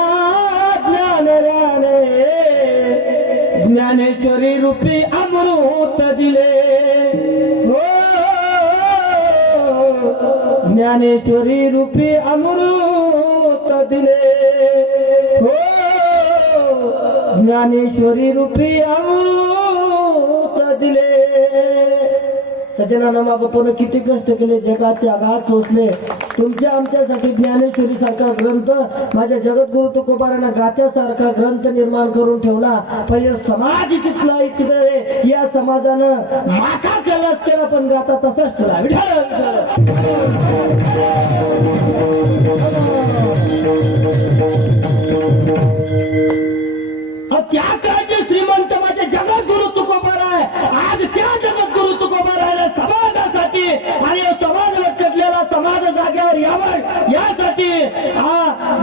ज्ञानयाने ज्ञानेश्वरी रूपी अमृत दिले हो ज्ञानेश्वरी रूपी अमृत दिले हो ज्ञानेश्वरी रूपी अमृत दिले सज्जनांना बापानं किती कष्ट केले जगाचे आघात सोसले तुमच्या आमच्यासाठी ज्ञानेश्वरी सारखा ग्रंथ माझ्या जगद्गुरु तुकोबारानं गात्यासारखा ग्रंथ निर्माण करून ठेवला पण या समाज तिथला इच्छित आहे या समाजानं माथा केलाच केला पण गाता तसाच ठेवला त्या काळचे श्रीमंत माझे जगद्गुरु तुकोबार आहे आज त्या जगद्गुरु तुकोबाराला समाजासाठी आणि समाज लटकटलेला समाज जागेवर यावं यासाठी हा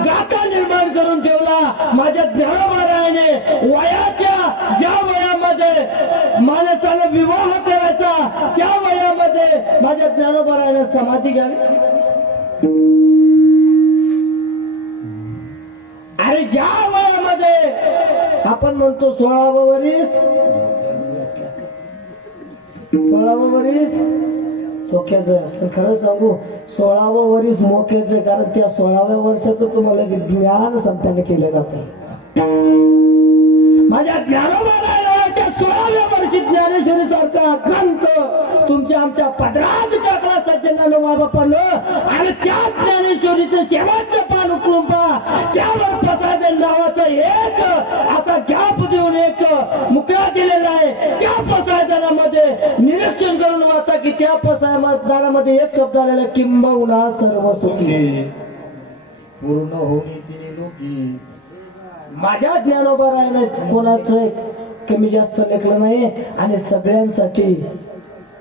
गाथा निर्माण करून ठेवला माझ्या ज्ञानोबारायाने वयाच्या ज्या वयामध्ये माणसाला विवाह करायचा त्या वयामध्ये माझ्या ज्ञानोबारायाने समाधी घ्यावी अरे ज्या वयामध्ये आपण म्हणतो 16वा वरीस 16वा वरीस धोक्याचं पण खरं सांगू 16वा वरीस मोक्याचं कारण त्या 16व्या वर्षात तुम्हाला विज्ञान संपन्न केलं जातं माझ्या ज्ञानोबाराच्या 16व्या वर्षी ज्ञानेश्वरी सारखा ग्रंथ तुमच्या आमच्या पदरात टाकला सज्जनानं बापानं आणि त्या ज्ञानेश्वरीचं शेवटचं पान उकळून पहा त्यावर प्रसाद नावाचं एक असा गॅप देऊन एक मुकळा दिलेला आहे त्या प्रसादानामध्ये निरीक्षण करून वाचा की त्या प्रसादानामध्ये एक शब्द आलेला किंबहुना सर्व सुखी पूर्ण होणे तिने लोकी माझ्या ज्ञानोबारायाने कोणाचं कमी जास्त लेखलं नाही आणि सगळ्यांसाठी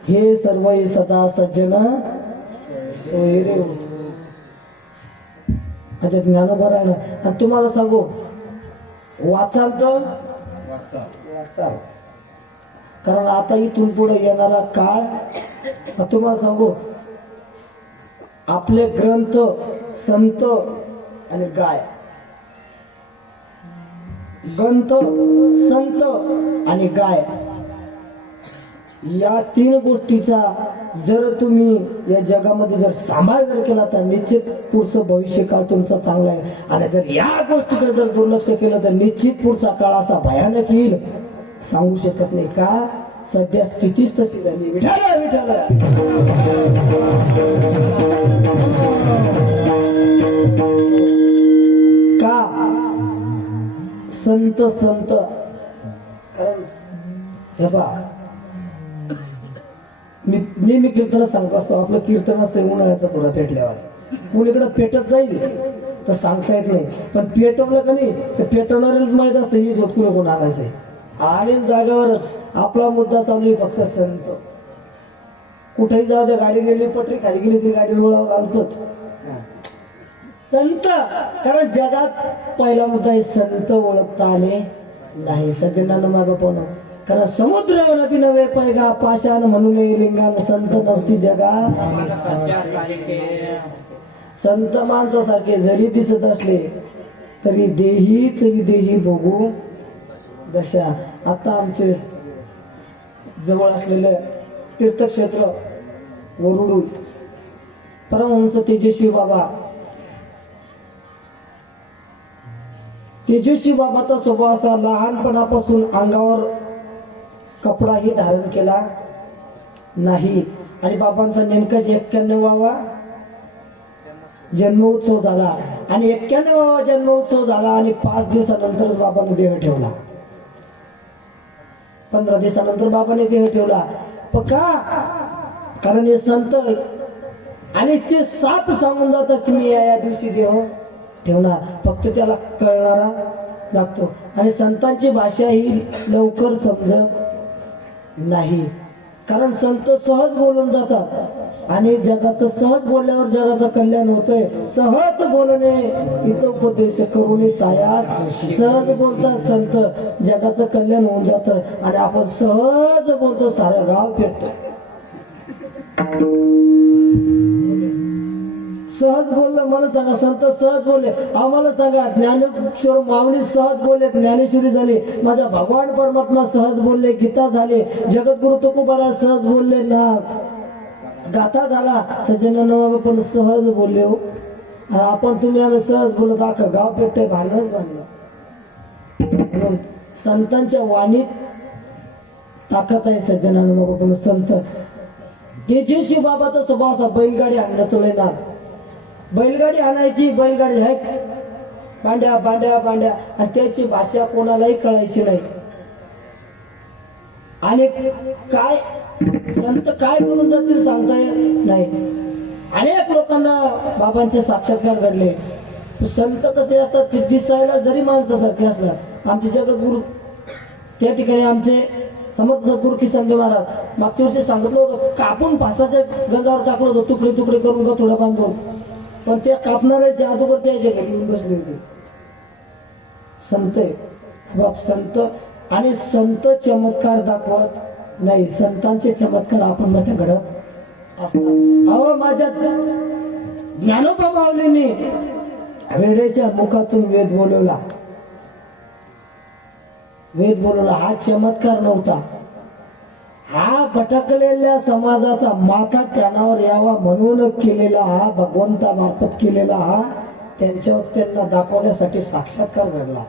हे सर्व सदा सज्जन सोयरे माझ्या ज्ञानोबारायाने आणि तुम्हाला सांगू वाचाल तर वाचाल कारण आता इथून पुढे येणारा काळ तुम्हाला सांगू आपले ग्रंथ संत आणि गाय ग्रंथ संत आणि गाय या 3 गोष्टीचा जर तुम्ही या जगामध्ये जर सांभाळ जर केला तर निश्चित पुढचं भविष्य काळ तुमचा चांगला आहे आणि जर या गोष्टीकडे जर दुर्लक्ष केलं तर निश्चित पुढचा काळ असा भयानक येईल सांगू शकत नाही का सध्या स्थितीच तशी झाली विठाला विठाला का संत संत कारण हे पा मी कीर्तन सांगत असतो आपलं कीर्तन असं उन्हाळ्याचा थोडा पेटल्यावर कुणीकडे पेटत जाईल तर सांगता येत नाही पण पेटवलं का नाही तर पेटवणाऱ्यालाच माहित असतं ही झोत कुणी कोण आणायचंय आणि जागेवरच आपला मुद्दा चालू आहे फक्त संत कुठेही जाऊ दे गाडी गेली पटरी खाली गेली तरी गाडी रोडावर आणतोच संत कारण जगात पहिला मुद्दा आहे संत ओळखता आले नाही सज्जनानं मागं पण कारण समुद्र नदी नव्हे पैगा पाषाण म्हणून लिंगान संत नव्हती जगा संत माणसासारखे जरी दिसत असले तरी देहीच विदेही बघू दशा आता आमचे जवळ असलेलं तीर्थक्षेत्र वरुडू परमहंस तेजस्वी बाबा तेजस्वी बाबाचा स्वभाव असा लहानपणापासून अंगावर कपडाही धारण केला नाही आणि बाबांचा नेमका 91वा जन्मोत्सव झाला आणि 91वा जन्मोत्सव झाला आणि 5 दिवसानंतरच बाबांनी देह ठेवला 15 दिवसानंतर बाबाने देह ठेवला का कारण हे संत आणि ते साप सांगून जातात की मी या दिवशी देह ठेवणार फक्त त्याला कळणारा लागतो आणि संतांची भाषा ही लवकर समजत नाही कारण संत सहज बोलून जातात आणि जगाचं सहज बोलल्यावर जगाचं कल्याण होतंय. सहज बोलणे हितोपदेश करुणी सायास. सहज बोलतात संत, जगाचं कल्याण होऊन जातं आणि आपण सहज बोलतो, सारं गाव फिरतो. सहज बोललं मला सांगा, संत सहज बोलले. आम्हाला सांगा, ज्ञानेश्वर माऊली सहज बोलले, ज्ञानेश्वरी झाली. माझा भगवान परमात्मा सहज बोलले, गीता झाले. जगद्गुरु तुकोबाराज सहज बोलले ना, गाथा झाला. सज्जनांना पण सहज बोलले हो. आणि आपण तुम्ही आम्ही सहज बोलत अख्खं गाव पेटतंय, भांडणच बांधलं. म्हणून संतांच्या वाणीत ताकद आहे. सज्जनांना पण संत जे शिवबाबाचा स्वभाव असा, बैलगाडी आणण्याचं लय नाद. बैलगाडी आणायची, बैलगाडी आहे पांड्या पांड्या पांड्या, आणि त्याची भाषा कोणालाही कळायची नाही. आणि काय संत काय करून जातील सांगता येत नाही. अनेक लोकांना बाबांचे साक्षात्कार घडले. संत कसे असतात ते दिसायला जरी माणसासारखे असतात. आमचे जगद्गुरु त्या ठिकाणी आमचे समर्थ सद्गुरू किसन देव महाराज मागच्या वर्षी सांगितलं होतं, कापून फासाच्या गंजावर टाकलं होतं, तुकडे तुकडे करून थोडं बांधून. पण त्या कापणाऱ्याच्या अगोदर त्याच्या घरी येऊन बसले होते. संत बाप संत. आणि संत चमत्कार दाखवत नाही, संतांचे चमत्कार आपण मध्ये घडत असतात. अहो माझ्या ज्ञानोबा माऊलींनी वेड्याच्या मुखातून वेद बोलवला. वेद बोलवला हा चमत्कार नव्हता. हा भटकलेल्या समाजाचा माथा त्यानावर यावा म्हणून केलेला, हा भगवंतामार्फत केलेला, हा त्यांच्यावर त्यांना दाखवण्यासाठी साक्षात्कार घडला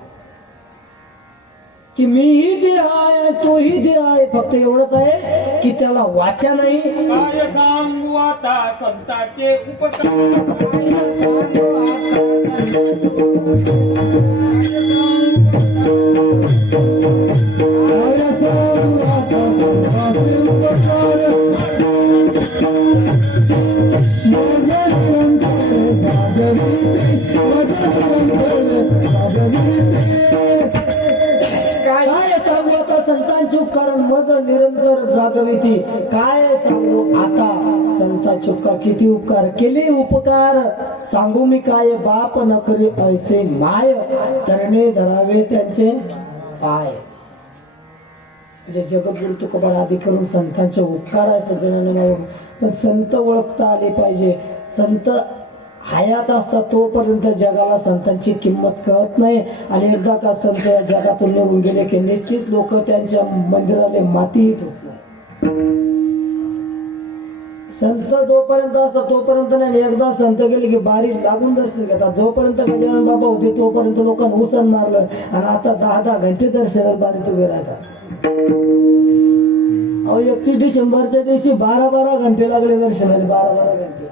की मीही देह आहे तोही देह आहे. फक्त एवढंच आहे की त्याला वाचा नाही. काय सांगू आता संतांचे उपकार, काय सांगू आता संतांचे उपकार मज निरंतर जागविती. काय सांगू आता संतांचे उपकार, किती उपकार केले. उपकार सांगू मी काय, बाप न करी ऐसे माय, तरणे धरावे त्यांचे पाय. म्हणजे जगद्गुरु तुकोबार आदी करून संतांचे उपकार आहे सज्जनांना. पण संत ओळखता आले पाहिजे. संत हयात असतात तोपर्यंत जगाला संतांची किंमत कळत नाही. आणि एकदा का संत या जगातून निघून गेले की निश्चित लोक त्यांच्या मंदिराला मातीही ठोकत नाही. संत जोपर्यंत असतात तोपर्यंत नाही. एकदा संत गेले की बारी लागून दर्शन घेतात. जोपर्यंत गजानन बाबा होते तोपर्यंत लोकांना उसण मारलं, आणि आता 10-10 घंटे दर्शनाला बारीत उभे राहतात. अहो 31 डिसेंबरच्या दिवशी 12-12 घंटे लागले दर्शनाला, 12-12 घंटे.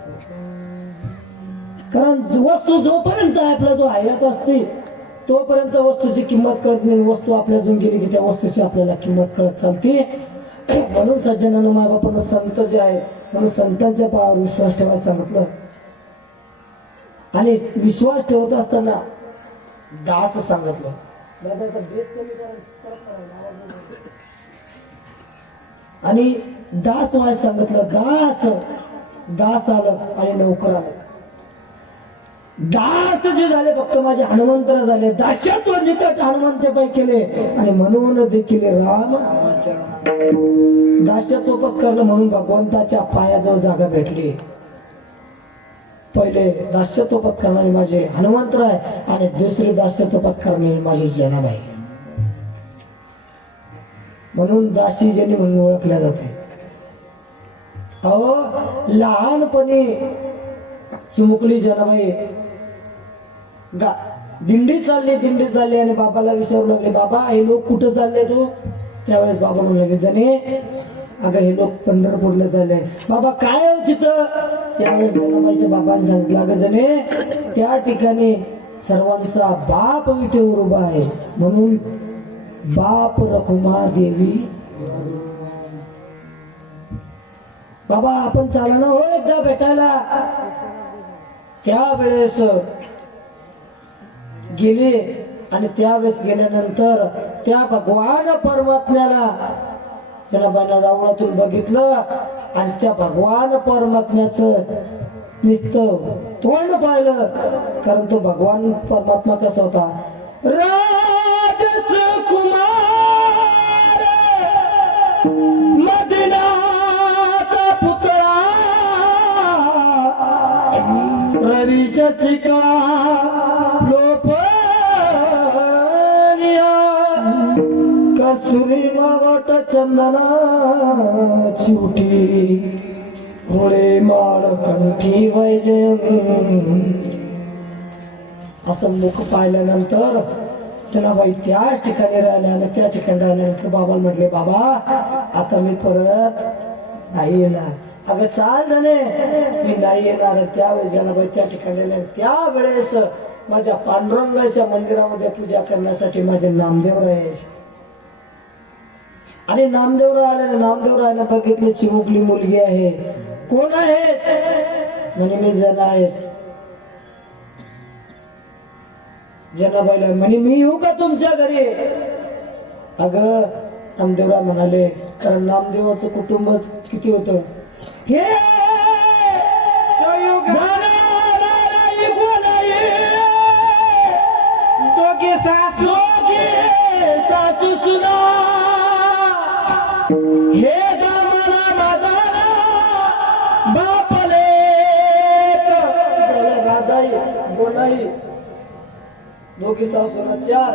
कारण वस्तू जोपर्यंत आपला जो हयात असते तोपर्यंत वस्तूची किंमत कळत नाही. वस्तू आपल्यातून गेली की त्या वस्तूची आपल्याला किंमत कळत चालते. म्हणून सज्जनानं मायबापानं संत जे आहे म्हणून संतांच्या पायावर विश्वास ठेवायला सांगितलं. आणि विश्वास ठेवत असताना दास सांगितलं. आणि दास व्हायला सांगितलं. दास आलं आणि नोकर आलं. दास जे झाले फक्त माझे हनुमंतर झाले. दास्यात्व निकट हनुमंतपाई केले आणि म्हणून देखील राम दास्यत्व पत्करलं. म्हणून भगवंताच्या पायाजवळ जागा भेटली. पहिले दास्यत्व पत्करणारे माझे हनुमंतर आहे आणि दुसरे दास्यत्व पत्करणारे माझे जनाबाई. म्हणून दासी जनी म्हणून ओळखल्या जाते. अहो लहानपणी चिमुकली जनाबाई दिंडी चालली आणि बाबाला विचारू लागले, बाबा हे लोक कुठं चालले तू? त्यावेळेस बाबा म्हणू लागले, जने अगं हे लोक पंढरपूरला चालले. बाबा काय हो तिथं? त्यावेळेस जनाबाईच्या बाबांनी सांगितलं, अगं जने त्या ठिकाणी सर्वांचा बाप विटेवर उभा आहे म्हणून बाप रखुमा देवी. बाबा आपण चालणं हो एकदा भेटायला. त्यावेळेस गेले आणि त्यावेळेस गेल्यानंतर त्या भगवान परमात्म्याला जनाबाईला रावणातून बघितलं आणि त्या भगवान परमात्म्याचं नुसतं तोंड पाहिलं. कारण तो भगवान परमात्मा कसा होता, राजकुमार मदिनाचा पुतळा रवीच्या चिका लोपनिया कस्तुरी मावट चंदना चिवटी होळे माळ कंठी वैजय. असं मुख पाहिल्यानंतर जनाबाई त्याच ठिकाणी राहिल्या आणि त्या ठिकाणी राहिल्यानंतर बाबाला म्हटले, बाबा आता मी परत नाही येणार. अगं चाल जाणे मी नाही येणार. त्यावेळेस जनाबाई त्या ठिकाणी राहिल्या. त्यावेळेस माझ्या पांडुरंगाच्या मंदिरामध्ये पूजा करण्यासाठी माझे नामदेव राहायचे आणि नामदेव राहायला बघितले चिमुकली मुलगी आहे. कोण आहे म्हणे मी जण आहे. जनाबाईला म्हणे मी येऊ का तुमच्या घरी. अगं नामदेवराव म्हणाले, कारण नामदेवाचं कुटुंब किती होतं हे सासू सुना हे बापले राजाई बोलाई दोघी सासूना 4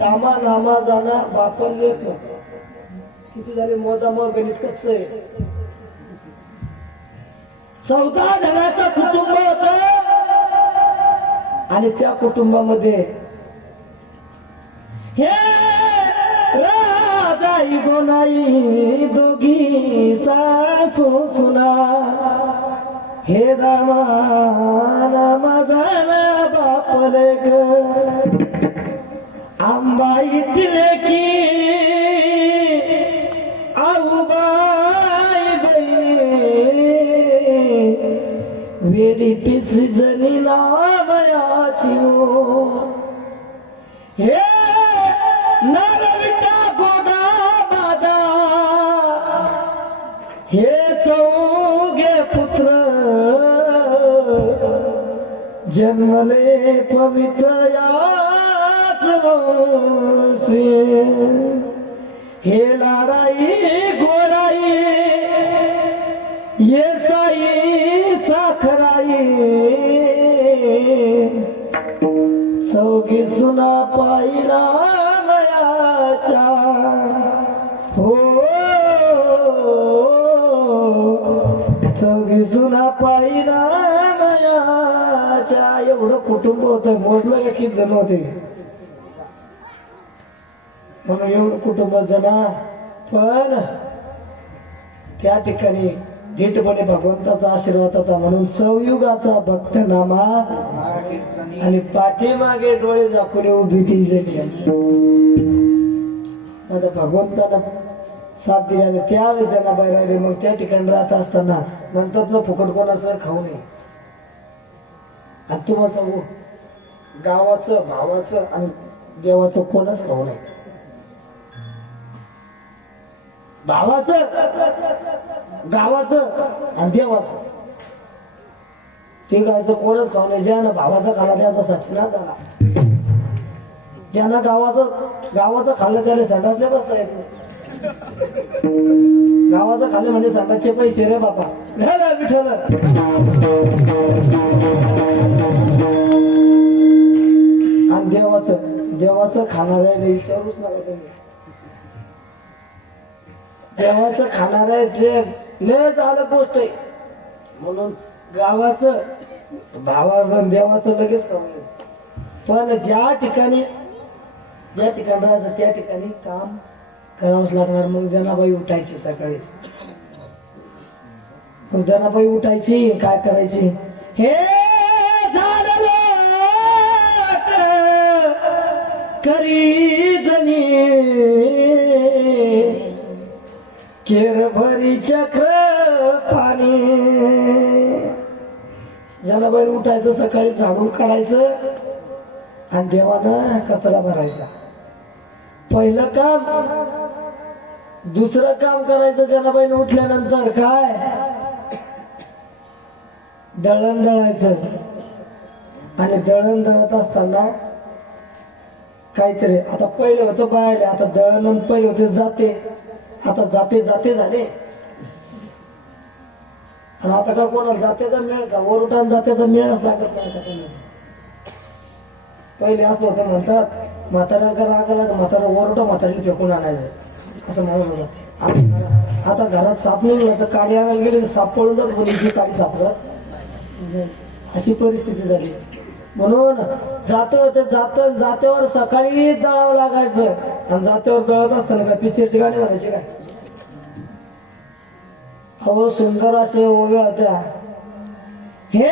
दामा नामा जाना बापन लेख किती झाले मोजा मग गणित कच्च आहे. 14 जणांचं कुटुंब होत आणि त्या कुटुंबामध्ये हे राजाई बोलाई दोघी सासू सुना हे दामा नामा जाना बापले ग. आंबाई तिले की आऊबाई बहिणी वेडी पिस जनी नावयाची हे नरविटा गोदा बादा हे चौघे पुत्र जन्मले पवित्र याच वंशी. हे लाडाई गोराई ये साई साखराई चौघी सुना पाहिला वयाच्या हो चौघी सुना पाहिला वयाच्या. एवढं कुटुंब होतं मोजलं का किती जण होते म्हणून एवढं कुटुंब जण. पण त्या ठिकाणी धीटपणे भगवंताचा आशीर्वाद होता म्हणून चौयुगाचा भक्त नामा आणि पाठीमागे डोळे झाकून उभी ती जणी. आता भगवंताला साथ दिल्याने त्यावेळेस जनाबाई राहिले. मग त्या ठिकाणी राहत असताना म्हणतात ना फुकट कोणाचं खाऊ नये. आणि तुम्हाला सांगू गावाचं भावाचं आणि देवाचं कोणच खाऊ नये. भावाचं गावाचं आणि देवाचं ते गायचं कोणच खाऊ नये. ज्यानं भावाचा खाला त्याचा सटना झाला. ज्यानं गावाचं खाल्लं त्याला संडासले बसता येत नाही. गावाचं खाल्लं म्हणजे संडासचे पैसे रे बापा विठ्ठल. आणि देवाचं खाणाऱ्या विचारूच नका तुम्ही. देवाचं खाणाऱ्या लय झालं गोष्ट आहे. म्हणून गावाचं भावाचं देवाचं लगेच खाऊ नये. पण ज्या ठिकाणी राहायचं त्या ठिकाणी काम करावंच लागणार. मग जनाबाई उठायची सकाळी. मग जनाबाई उठायची काय करायची. हे करी जनी केर भरी चक्र पाणी. जनाबाई उठायचं सकाळी झाडून काढायचं आणि देवानं कचरा भरायचा. पहिलं काम दुसरं काम करायचं जनाबाईने उठल्यानंतर काय दळण दळायचं. आणि दळण दळत असताना काहीतरी आता पहिले होतं बायले, आता दळण पहिले होते जाते, आता जाते जाते झाले. आणि आता का कोणाला जात्याचा मेळ का वरुटान जात्याचा मेळच लागत नाही आता. पहिले असं होतं म्हणतात म्हाताऱ्याला राग आला तर म्हातारा वरुटा म्हातारीला फेकून आणायचं असं म्हणत होतं. आता घरात साप निघला तर काडी आणायला गेले तर साप पळून जात कोणी काडी सापडत अशी परिस्थिती झाली. म्हणून जात्यावर सकाळी दळावं लागायचं. आणि जात्यावर दळत असताना का पिक्चरची गाणी म्हणायची काय हो सुंदर असे ओव्या होत्या. हे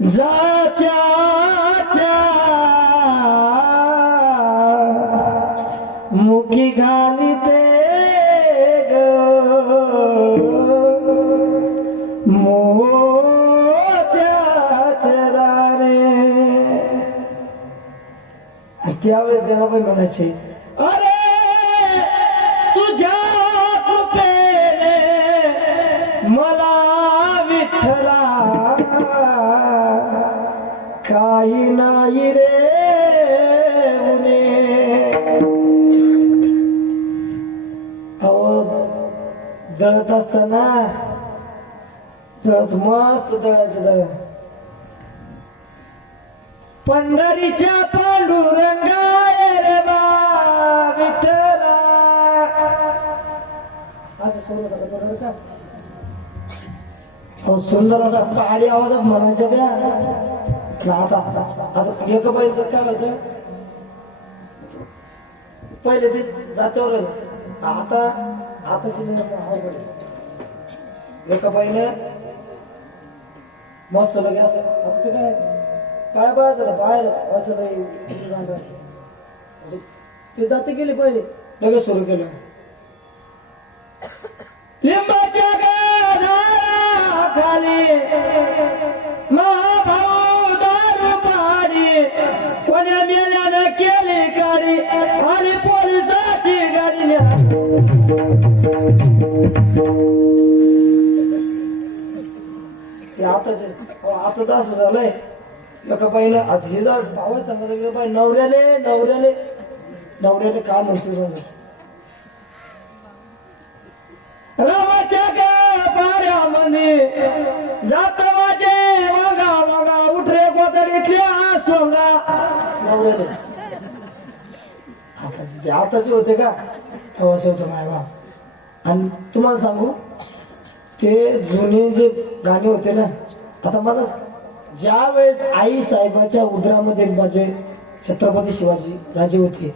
जात्याच्या मुखी घालिते ग मोत्याचे दाणे. त्यावेळेस जनाबाई म्हणायचे अरे तुझ्या कृपेने मला विठ्ठला काही नाही रे उणे. अहो दळत असताना दळत मस्त दळायचं दळ. पंढरीच्या पांडुरंगाय रे बा विठ्ठला असं सोडत होतं बरोबर का. हो सुंदर असा पहाडी आवाजात म्हणायचं द्या. आता आता एक बाईचं काय होतं पहिले ते जात्यावर आता आताची एका बाईने मस्त लगे असं आता ते काय बाय बाहेर असं ते जाते गेले पहिले लगेच सुरू केलं. लिंबाच्या खाली महाभाऊ दारू पाडी कोण्या मेल्यानं केली गाडी आणि पोलिसाची गाडी आता असं झालंय. एका बाईनं आधी भावा सांगायला गेलं बाई नवऱ्याले काय म्हणतो रामाच्या पाऱ्यामध्ये जात माझे वागा उठरे गोदडीतल्या सोंगा नवऱ्याले. आता जे होते का तेव्हाच होतं मायबा. आणि तुम्हाला सांगू ते जुने जे गाणे होते ना आता मला ज्या वेळेस आई साहेबाच्या उदरामध्ये माझे छत्रपती शिवाजी राजे होते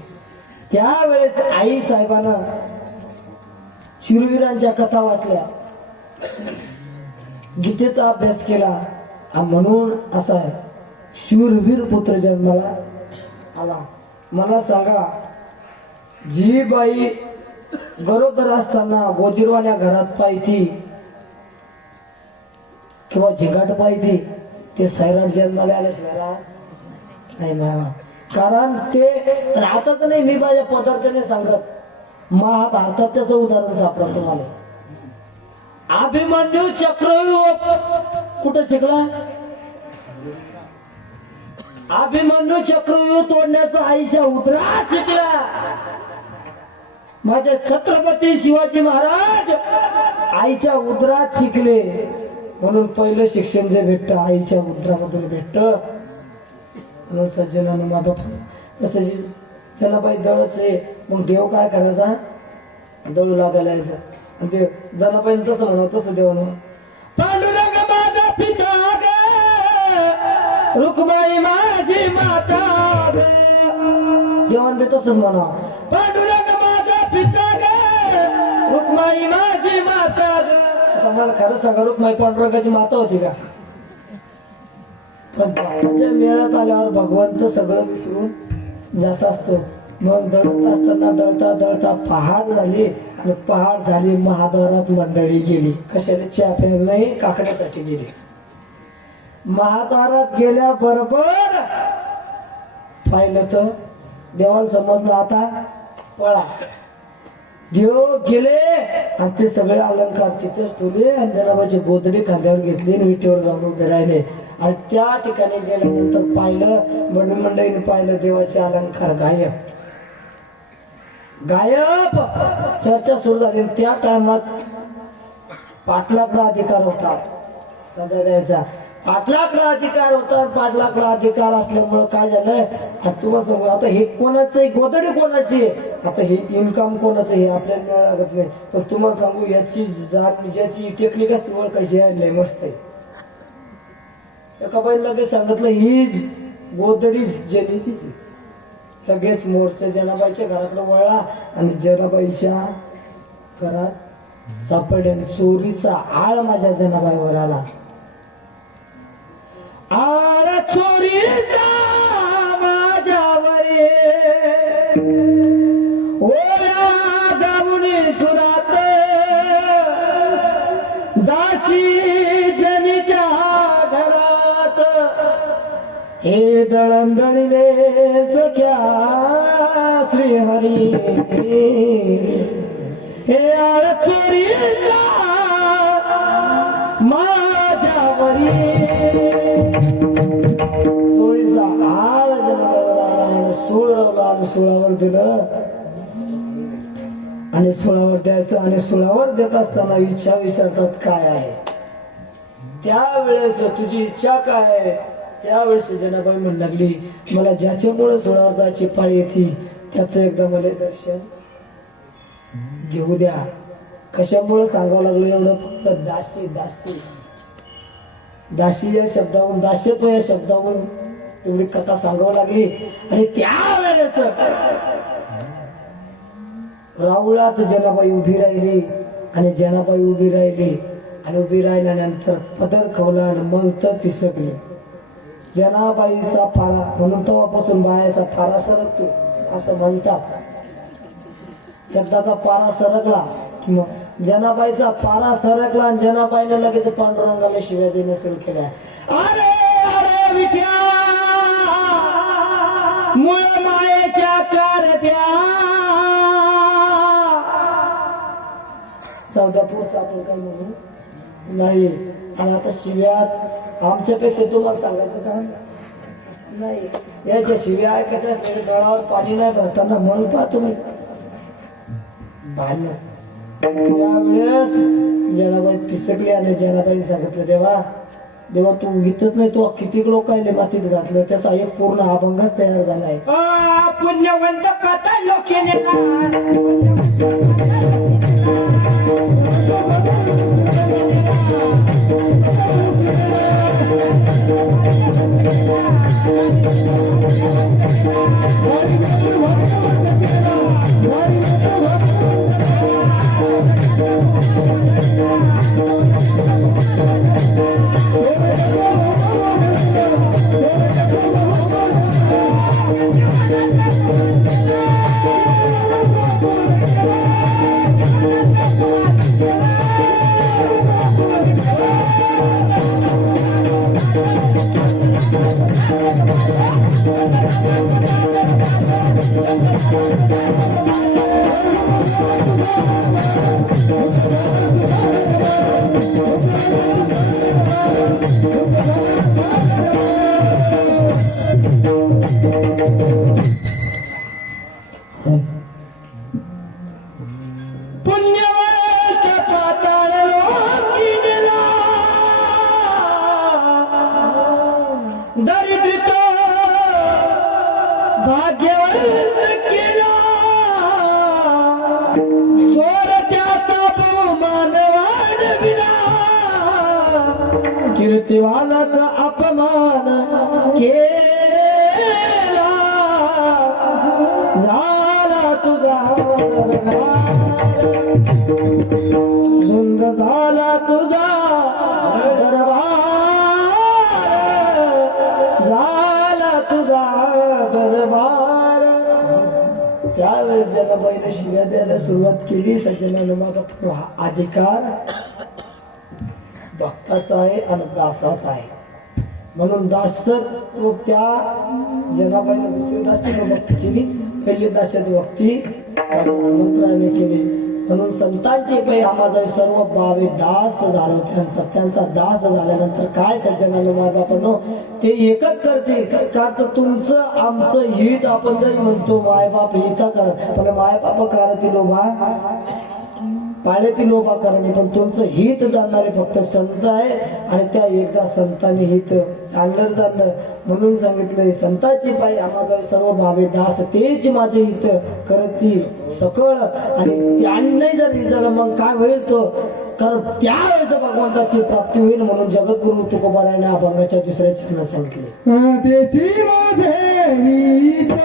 त्यावेळेस आई साहेबानं शूरवीरांच्या कथा वाचल्या गीतेचा अभ्यास केला म्हणून असा शूरवीर पुत्र जन्माला आला. मला सांगा जी बाई गरोदर असताना गोजीरवाण्या घरात पाहिती किंवा झिंगाट पाहिती ते सैराट जन्माला आल्याशिवाय नाही मामा. कारण ते राहतच नाही. मी माझ्या पदार्थाने सांगत महाभारतात त्याचं उदाहरण सापडत तुम्हाला. अभिमन्यू चक्रव्यूह कुठं शिकला. अभिमन्यू चक्रव्यूह तोडण्याचा आईच्या उदरात शिकला. माझे छत्रपती शिवाजी महाराज आईच्या उदरात शिकले. म्हणून पहिलं शिक्षण जे भेटतं आईच्या उदरामधून भेटतं. म्हणून सज्जनानं मागं तसं त्याला बाई दळच आहे. मग देव काय करायचा दळू लागायला यायचं. आणि ते जनाबाईन तसं म्हणावं तसं देव म्हणून पांडुरंग माझा पिता ग रुक्माई माझी माता ग. देवान ते तसंच म्हणावं पांडुरंग माझा पिता ग रुक्माई माझी माता ग. मला खरं सांगा रुक्माई पांडुरंगाची माता होती का. पण बाबाच्या मेळ्यात आल्यावर भगवंत सगळं विसरून जात असतो. मग दळत असताना दळता दळता पहाड झाली आणि पहाड झाली महाद्वारात मंडळी गेली. कशाला चहा प्यायला नाही काकड्यासाठी गेली. महाद्वारात गेल्याबरोबर पाहिलं तर देवाला समजलं आता पळा. देव गेले आणि ते सगळे अलंकार तिथेच ठेवले आणि जनाबाची गोदडी खांद्यावर घेतली आणि विटेवर जाऊन उभे राहिले. आणि त्या ठिकाणी गेल्यानंतर पाहिलं बडवी मंडळीने पाहिलं देवाचे अलंकार गायब गायब. चर्चा सुरू झाली. त्या टायमात पाटलाकडा अधिकार होता सजा द्यायचा. पाटलाकडा अधिकार होता. पाटलाकडा अधिकार असल्यामुळं काय झालं आता तुम्हाला सांगू आता हे कोणाचं गोदडी कोणाची आता हे इन्कम कोणाचं हे आपल्याला मिळावं लागत नाही. पण तुम्हाला सांगू याची ज्याची टेक्निक असते ओळखायची आहे मस्त आहे. एका बाईला लगेच सांगितलं ही गोदडी जनीचीच आहे. लगेच मोर्चा जनाबाईच्या घराकडे वळला आणि जनाबाईच्या घरात सापडले. चोरीचा आळ माझ्या जनाबाईवर आला. आळ चोरीचा माझ्यावर ओल्या गावणी सुरात दासी जनीच्या घरात हे दळंदळीले सख्या श्रीहरी हे आळ चोरीचा माझ्यावरी सोळीचा आळ जनाबाईवर सूळ रवला आणि सुळावर दिलं आणि सुळावर द्यायचं आणि सुळावर देत असताना इच्छा विचारतात काय आहे. त्यावेळेस तुझी इच्छा काय आहे. त्यावेळेस जनाबाई म्हणू लागली मला ज्याच्यामुळे सुळावर जायची पाळी येते त्याचं एकदा मला दर्शन घेऊ द्या. कशामुळे सांगावं लागलं एवढं फक्त दासी दासी दासी या शब्दावरून दास्यत्व या शब्दावरून एवढी कथा सांगावं लागली. आणि त्यावेळेस राऊळात जनाबाई उभी राहिली आणि जनाबाई उभी राहिली आणि उभी राहिल्यानंतर पदर खवला आणि मग तर पिसकली. जनाबाईचा फारा म्हणून तेव्हापासून बायाचा फारा सरकतो असं म्हणतात. एकदाचा पारा सरकला कि मग जनाबाईचा पारा सरकला आणि जनाबाईने लगेच पांडुरंगाला शिव्या देणं सुरू केल्या. अरे अरे विठ्या मूळ मायेच्या कारत्या. चौदा पुढचं आपण काही म्हणू नाही. आणि आता शिव्यात आमच्यापेक्षा तुम्हाला सांगायचं काम नाही. याच्या शिव्या ऐकायच्या असल्या डोळ्यावर पाणी नाही भरताना मन पाहतो मी भांडण. त्यावेळेस जनाबाई पिसकली आणि जनाबाई सांगितलं देवा देवा तू इथंच नाही तू किती लोक आले मातीत घातलं त्याचा एक पूर्ण अभंगच तयार झालाय. पुण्यवंत कथा लोकेने कीर्तिवानाचा अपमान केला झाला तुझा धुंद झाला तुझा दरबार झाला तुझा दरबार. त्यावेळेस जनाबाईने शिव्या द्यायला सुरुवात केली. सज्जनानं माझा अधिकार भक्ताचा आहे आणि दासाचा आहे. म्हणून दासत्व त्या जनाबाईने दुसरी दासत्व भक्ती केली, पहिली दासत्व भक्ती मंत्राने केली. म्हणून संतांचे पै हा माझा सर्व बावे दास झालो त्यांचा दास झाल्यानंतर काय सज्जनानं मायबापांनो ते एकच करतील का तर तुमचं आमचं हित आपण जरी म्हणतो मायबाप हिता कर पण मायबाप करतील लोभा पाळ्यातील लोभा करणे पण तुमचं हित जाणणारे फक्त संत आहे आणि त्या एकदा संतांनी हित जाणलं म्हणून सांगितलंय संतांची पायी आम्हाला सर्व भावे दास तेच माझे हित करतील सकळ आणि त्यांनी जर झालं मग काय होईल तो कारण त्यावेळेस भगवंताची प्राप्ती होईल म्हणून जगद्गुरु तुकोबाराने अभंगाच्या दुसऱ्या चिन्ह सांगितले त्याची माझे हित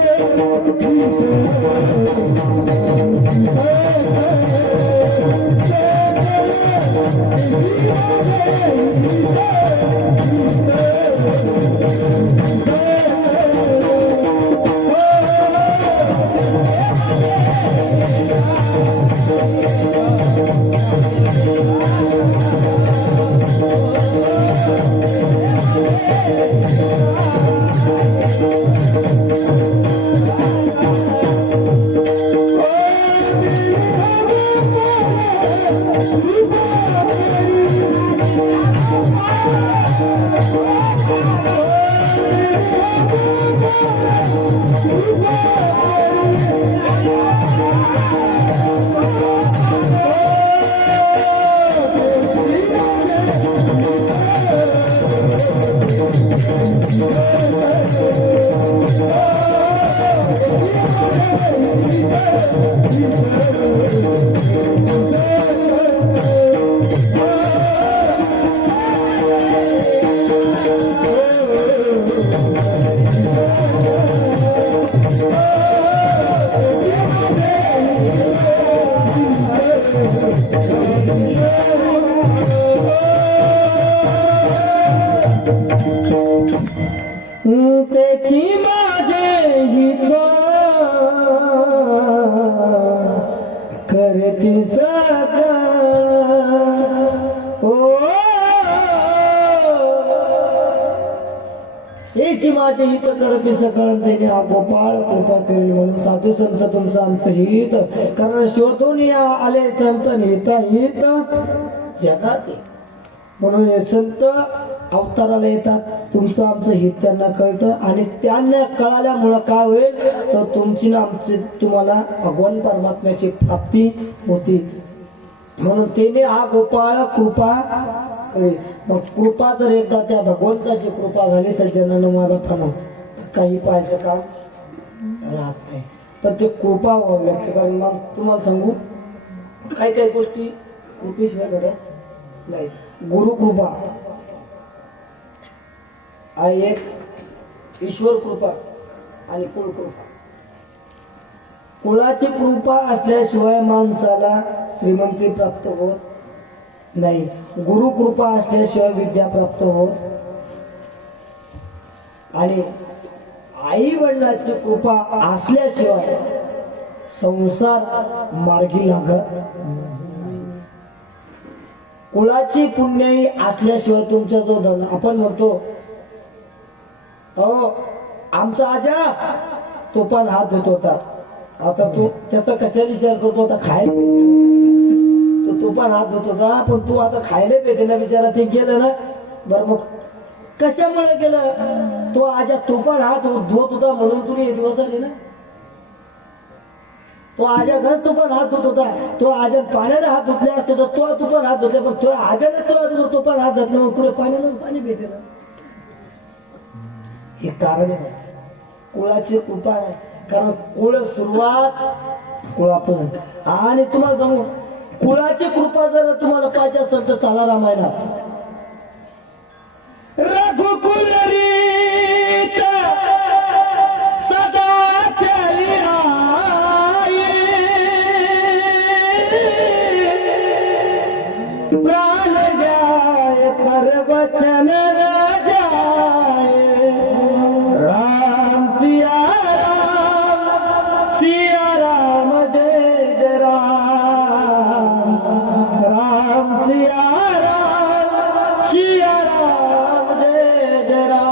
त्याची माझे हित करती सगळ ओ त्याची माझे हित करती सकळ त्याने हा गोपाळ कृपा करेल म्हणून साधू संत तुमचं आमचं हित कारण शोधून या आले संत हित हित जगात म्हणून हे संत अवताराला येतात तुमचं आमचं हित त्यांना कळतं आणि त्यांना कळाल्यामुळं काय होईल तर तुमची ना आमची तुम्हाला भगवान परमात्म्याची प्राप्ती होती म्हणून त्याने हा गोपाळ कृपा मग कृपा जर एकदा त्या भगवंताची कृपा झाली सज्जनानं मला प्रमाण काही पाहायचं काम राहत नाही पण ते कृपा व्हावं लागते कारण मग तुम्हाला सांगू काही काही गोष्टी कृपेशिवाय घडत नाही गुरुकृपा आहे एक ईश्वर कृपा आणि कुळकृपा कुळाची कृपा असल्याशिवाय माणसाला श्रीमंती प्राप्त होत नाही गुरुकृपा असल्याशिवाय विद्या प्राप्त होत आणि आई वडिलाची कृपा असल्याशिवाय संसार मार्गी लागत कुळाची पुण्याई असल्याशिवाय तुमचा जो धन आपण म्हणतो हो आमचा आजा तो पण हात धुत होता आता तू त्याचा कशा विचार करतो आता खायला तो पण हात धुत होता पण तू आता खायला भेटे ना बिचारा ते गेलं ना बरं मग कशामुळे गेलं तो आजा तो पण हात धुत होता म्हणून तुम्ही हे दिवस आले ना तो आजा घर तो पण हात धुत होता तो आजा पाण्याने हात धुतले असते तर तू पण हात धुतले पण तो आजाने तो पण हात धुतले मग पुढे पाण्यानं पाणी भेटेल हे कारण आहे कुळाची कृपा आहे कारण कुळ सुरुवात कुळापासून आणि तुम्हाला सांगू कुळाची कृपा जर तुम्हाला पाहिजे असेल तर चला रामायणात रघुकुल रीत सदा चली आये प्राण जाए पर वचन न जाए राम सिया राम जय जय राम राम सिया राम जय जय राम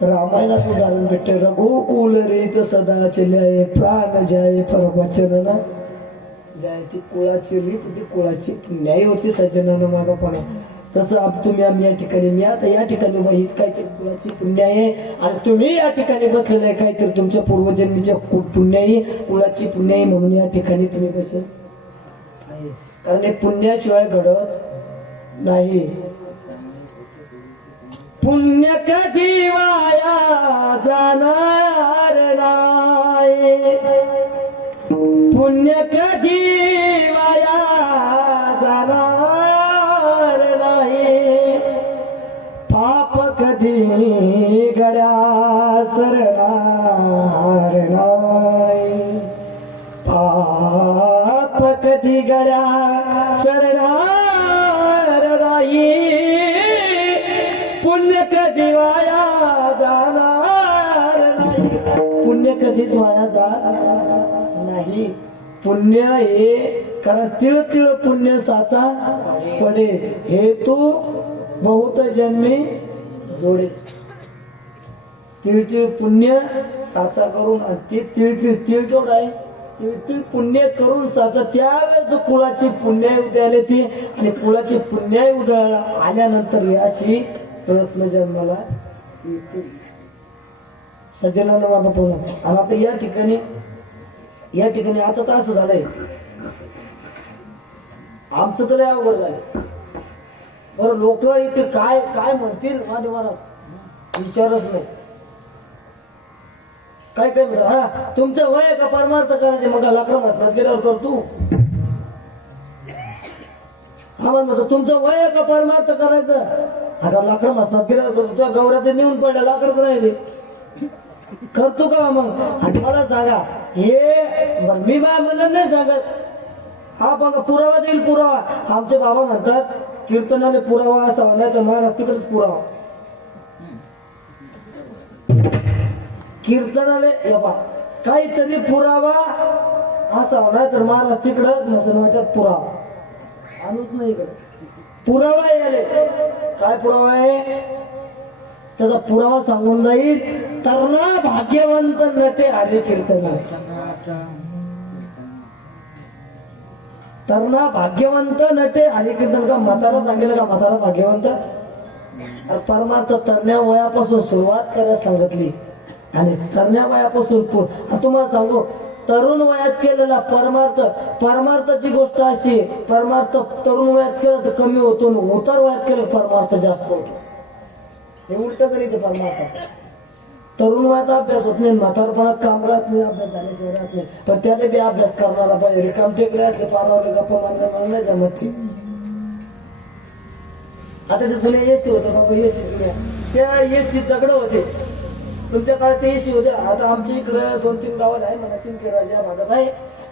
रामायणात उदाहरण भेटते रघुकुल रीत सदा चल्याय प्राण जाय परवचन ना जाय ती कुळाची रीत ती कुळाची न्याय होती सज्जनानं मागापणा तसं तुम्ही आम्ही या ठिकाणी मी आता या ठिकाणी उभा हित काहीतरी कुळाची पुण्य आहे आणि तुम्ही या ठिकाणी बसलेले आहे काहीतरी तुमच्या पूर्वजन्मीच्या पुण्य आहे कुळाची पुण्य आहे म्हणून या ठिकाणी तुम्ही बसेल कारण हे पुण्याशिवाय घडत नाही पुण्य कधी वाया जाणार नाही पुण्य कधी वाया जाणार नाही पाप कधी गड्या सरणार नाही पाप कधी गड्या सरणार नाही पुण्य कधी वाया जाणार नाही पुण्य कधीच वाया जाणार नाही पुण्य हे कारण तिळ तिळ पुण्य साचा पडे हे तू बहुत जन्मी जोडे तिळ तिळ पुण्य साचा करून आणि ते तिळ केवढं आहे तिळ तिळ पुण्य करून साचा त्यावेळेस कुळाची पुण्य उद्याले ती आणि कुळाची पुण्य उद्या आल्यानंतर याची प्रयत्न जन्माला येतील सज्जनानं बाबा पूर्ण आणि आता या ठिकाणी आता तर असं झालंय आमचं तर अवघड झालंय बरं लोक इथे काय काय म्हणतील माझे महाराज विचारच नाही काय काय म्हणतात हा तुमचं वय का परमार्थ करायचे मग लाकडं बसतात गेल्यावर करतो हा म्हणतो तुमचं वय का परमार्थ करायचं आता लाकडं बसतात गेल्यावर करतो गौऱ्याचे नेऊन पडल्या लाकडं राहिले करतो का मग आणि मला सांगा हे मी बाय म्हणत नाही सांगत हा बघा पुरावा देईल पुरावा आमचे बाबा म्हणतात कीर्तनाने पुरावा असावा नाही तर महाराष्ट्राकडेच पुरावा कीर्तनाने काहीतरी पुरावा असावा नाही तर महाराष्ट्राकडे नसन वाटत पुरावा आणूच नाही इकडे पुरावा याले काय पुरावा आहे त्याचा पुरावा सांगून जाईल तरणा भाग्यवंत नटे हरी कीर्तन तरणा भाग्यवंत नटे हरी कीर्तन का म्हातारा सांगेल का म्हातारा भाग्यवंत परमार्थ तरण्या वयापासून सुरुवात करायला सांगितली आणि तरण्या वयापासून तुम्हाला सांगू तरुण वयात केलेला परमार्थाची गोष्ट अशी परमार्थ तरुण वयात केलं तर कमी होतो उतार वयात केलं परमार्थ जास्त होतो हे उलट करीत परमार्थ तरुण वयात अभ्यास होत नाही म्हातारपणात काम राहत नाही अभ्यास झाल्याशिवाय राहत नाही पण त्याला ते अभ्यास करणारा पाहिजे रिकाम टेकडे असले पारावले गप्पा मारण्या नाही जमत ते आता ते जुने एसी होतं बाबा एसी जुन्या त्या एसी दगड होते तुमच्या काळात ते एसी होत्या आता आमच्या इकडे 2-3 गावात आहे म्हणा सिंदखेड या भागात आहे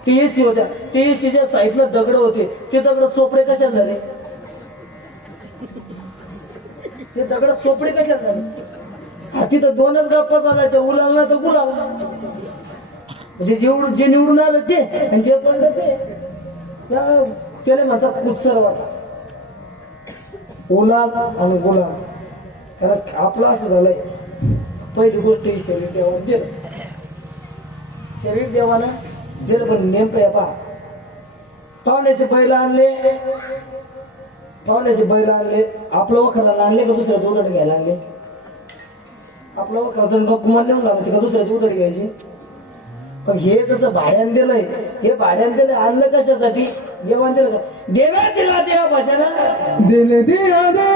ते एसी होत्या ते एसीच्या साईडला दगड होते ते दगड चोपडे कशात झाले ते दगड चोपडे कशात झाले हा तिथं 2च गप्पा चालायचं उलालला तर गुलाल म्हणजे जे निवडून आलं ते आणि जे पडलं ते त्याला म्हणतात कुत्सर वाटा उलाल आणि गुलाल कारण आपलं असं झालंय पहिली गोष्ट ही शरीर देवानं दिलं शरीर देवानं दिलं पण नेमकं आहे पहा पाहुण्याचे बैल आणले आपलं वखराला आणले का दुसऱ्याचं उदड घ्यायला आणले आपलं वखराचं गप्प नेऊन घालायचे का दुसऱ्याची उदड घ्यायची पण हे जसं भाड्यानं दिलंय हे भाड्यानं दिलं आणलं कशासाठी जेवण दिलं का देवा दिला देवा भजना दिल दिया दे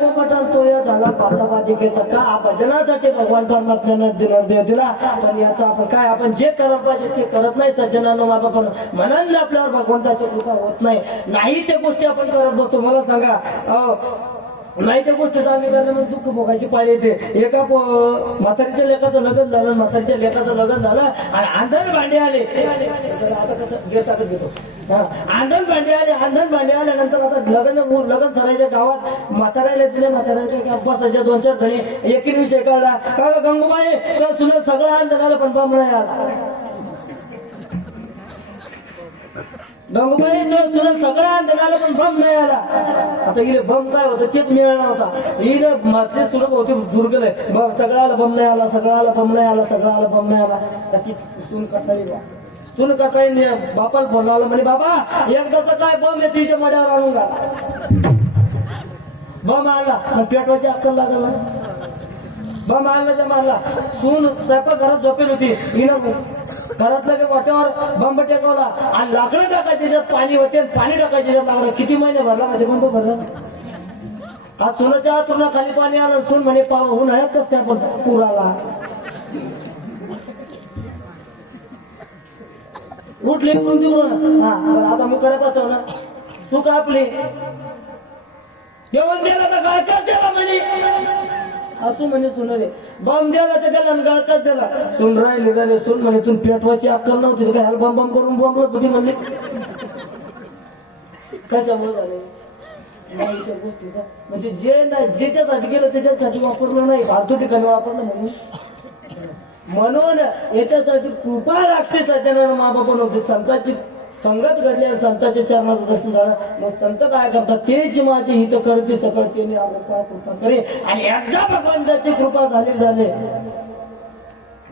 गोमटन तो या झाला पातापातिकेचा का भजनासाठी भगवान परमात्म्यानं दिला पण याचा आपण काय आपण जे करायला पाहिजे ते करत नाही सज्जनांनो बाबा पण म्हणून आपल्यावर भगवंताची कृपा होत नाही त्या गोष्टी आपण करत बसतो. मला सांगा नाही त्या गोष्टीचा आम्ही करणे म्हणजे दुःख भोगायची पाळी येते. एका म्हातारीच्या लेखाचं लग्न झालं म्हातारीच्या लेखाचं लग्न झालं आणि आंधण भांडे आले तर आता कसं गेर टाकत घेतो आंधण भांडे आल्यानंतर आता लग्न सरायच्या गावात म्हातारायला दिले म्हाताऱ्यांच्या बसायच्या 2-4 जणी एकीने विषय काढला का गंगूबाई तर तुला सगळं आंधण आलं पण बम नाही आला. गंगूबाई तुला सगळं आंधण आलं पण बम नाही आला. आता हिला बम काय होतं तेच मिळाला होता. हिला मात्र सुलभ होते दुर्गलय सगळं आलं बम नाही आला सगळं आलं बम नाही आला सगळं आलं बम नाही आला. त्याची सून कटाळी बापाला फोन लावला म्हणे बाबा एकदाचा काय बम आहे तिच्या मड्यावर आणून घाला. बम आणला मग पेटवायची अक्कल लागला. बम आणला मारला. सून स्वयंपाक घरात झोपेल होती हिनं घरातल्या वाट्यावर बंब टेकवला आणि लाकडं टाकायचे त्याच्यात पाणी होते पाणी टाकायचे त्याच्यात लाकडं. किती महिने भरला म्हणजे बंब भरला. आज सोनाच्या हातून खाली पाणी आलं सून म्हणे उन्हाळ्यात कसं काय पण पूर आला. उठले पण तिकडून आता मुकाऱ्या बसव ना चूक आपली जेवण द्यायला तर गाळकाच द्याला म्हणे असू म्हणे सुनले बम द्यायला तर त्याला गाळकाच द्याला. सुन राहिले सुन म्हणे तू पेटवायची अक्कल नव्हती काय बम बम करून बॉम्बला होती म्हणले कशामुळे झाले नाही त्या गोष्टीचा म्हणजे जे नाही ज्याच्यासाठी गेलं त्याच्यासाठी वापरलं नाही फालतू ठिकाणी वापरलं म्हणून याच्यासाठी कृपा लागते सज्जनानं माबापण होते. संतांची संगत घडली आणि संतांच्या चरणाचं दर्शन झालं मग संत काय करतात तेच माझी हित करते सकळ त्याने आपल्या कृपा करे आणि एकदा भगवंताची कृपा झाले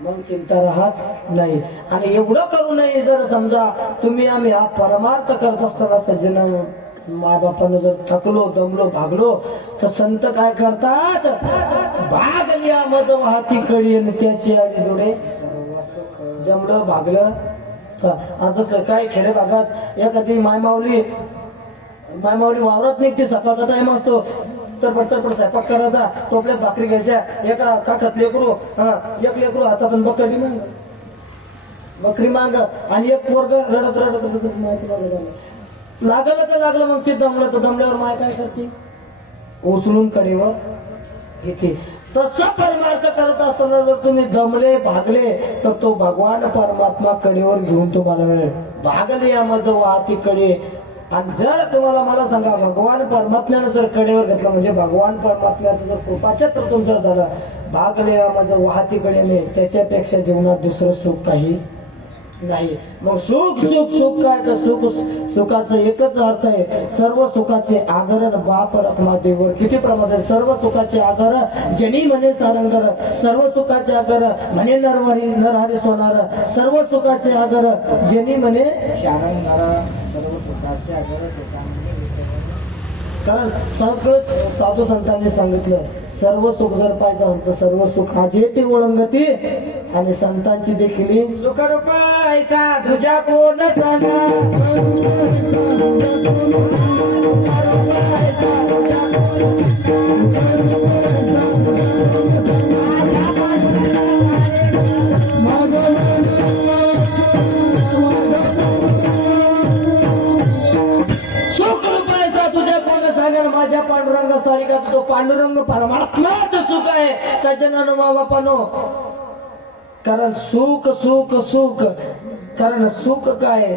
मग चिंता राहत नाही. आणि एवढं करू नये जर समजा तुम्ही आम्ही हा परमार्थ करत असताना सज्जनानं मायबापानं जर थकलो दमलो भागलो तर संत काय करतात भागल्या मज वाहती कडी आणि त्याची आडी जोडे जमलं भागलं. आता सकाळी खेडे भागात एखादी मायमावली वावरात निघते सकाळचा टाइम असतो तर स्वयंपाक करायचा टोपल्यात भाकरी घ्यायच्या एका काठात लेकरू एक लेकरू हातातून बकरी माग आणि एक पोरग रडत माहिती लागलं तर लागलं मग ते दमलं तर दमल्यावर माय काय करते उचलून कडेवर घेते. तसा परमार्थ करत असताना जर तुम्ही दमले भागले तर तो भगवान परमात्मा कडेवर घेऊन तुम्हाला मिळेल. भागले या माझं वाहती कडे आणि जर तुम्हाला मला सांगा भगवान परमात्म्यानं जर कडेवर घेतलं म्हणजे भगवान परमात्म्याचं जर कृपाछत्र तुमचं झालं भागले या माझं वाहती कडे नाही त्याच्यापेक्षा जीवनात दुसरं सुख काही नाही. मग सुख काय तर सुखाचं एकच अर्थ आहे सर्व सुखाचे आदरण बाप रखमा देवर किती प्रमाण आहे. सर्व सुखाचे आदर जनी म्हणे सारंगर सर्व सुखाचे आदर म्हणे नरहरी सोनार सर्व सुखाचे आदर जनी म्हणे शारंगार सर्व सुखाचे आदर कारण सगळं साधू संतांनी सांगितलं सर्व सुख जर पाहिजे तर सर्व सुख आजे ते ओळंगती आणि संतांची देखील सुख रुपयाचा तुझ्या कोण सांगा माझ्या पांडुरंग सारिका तो पांडुरंग परमात्माच सुख आहे सज्जनानो बाबानो. कारण सुख कारण सुख काय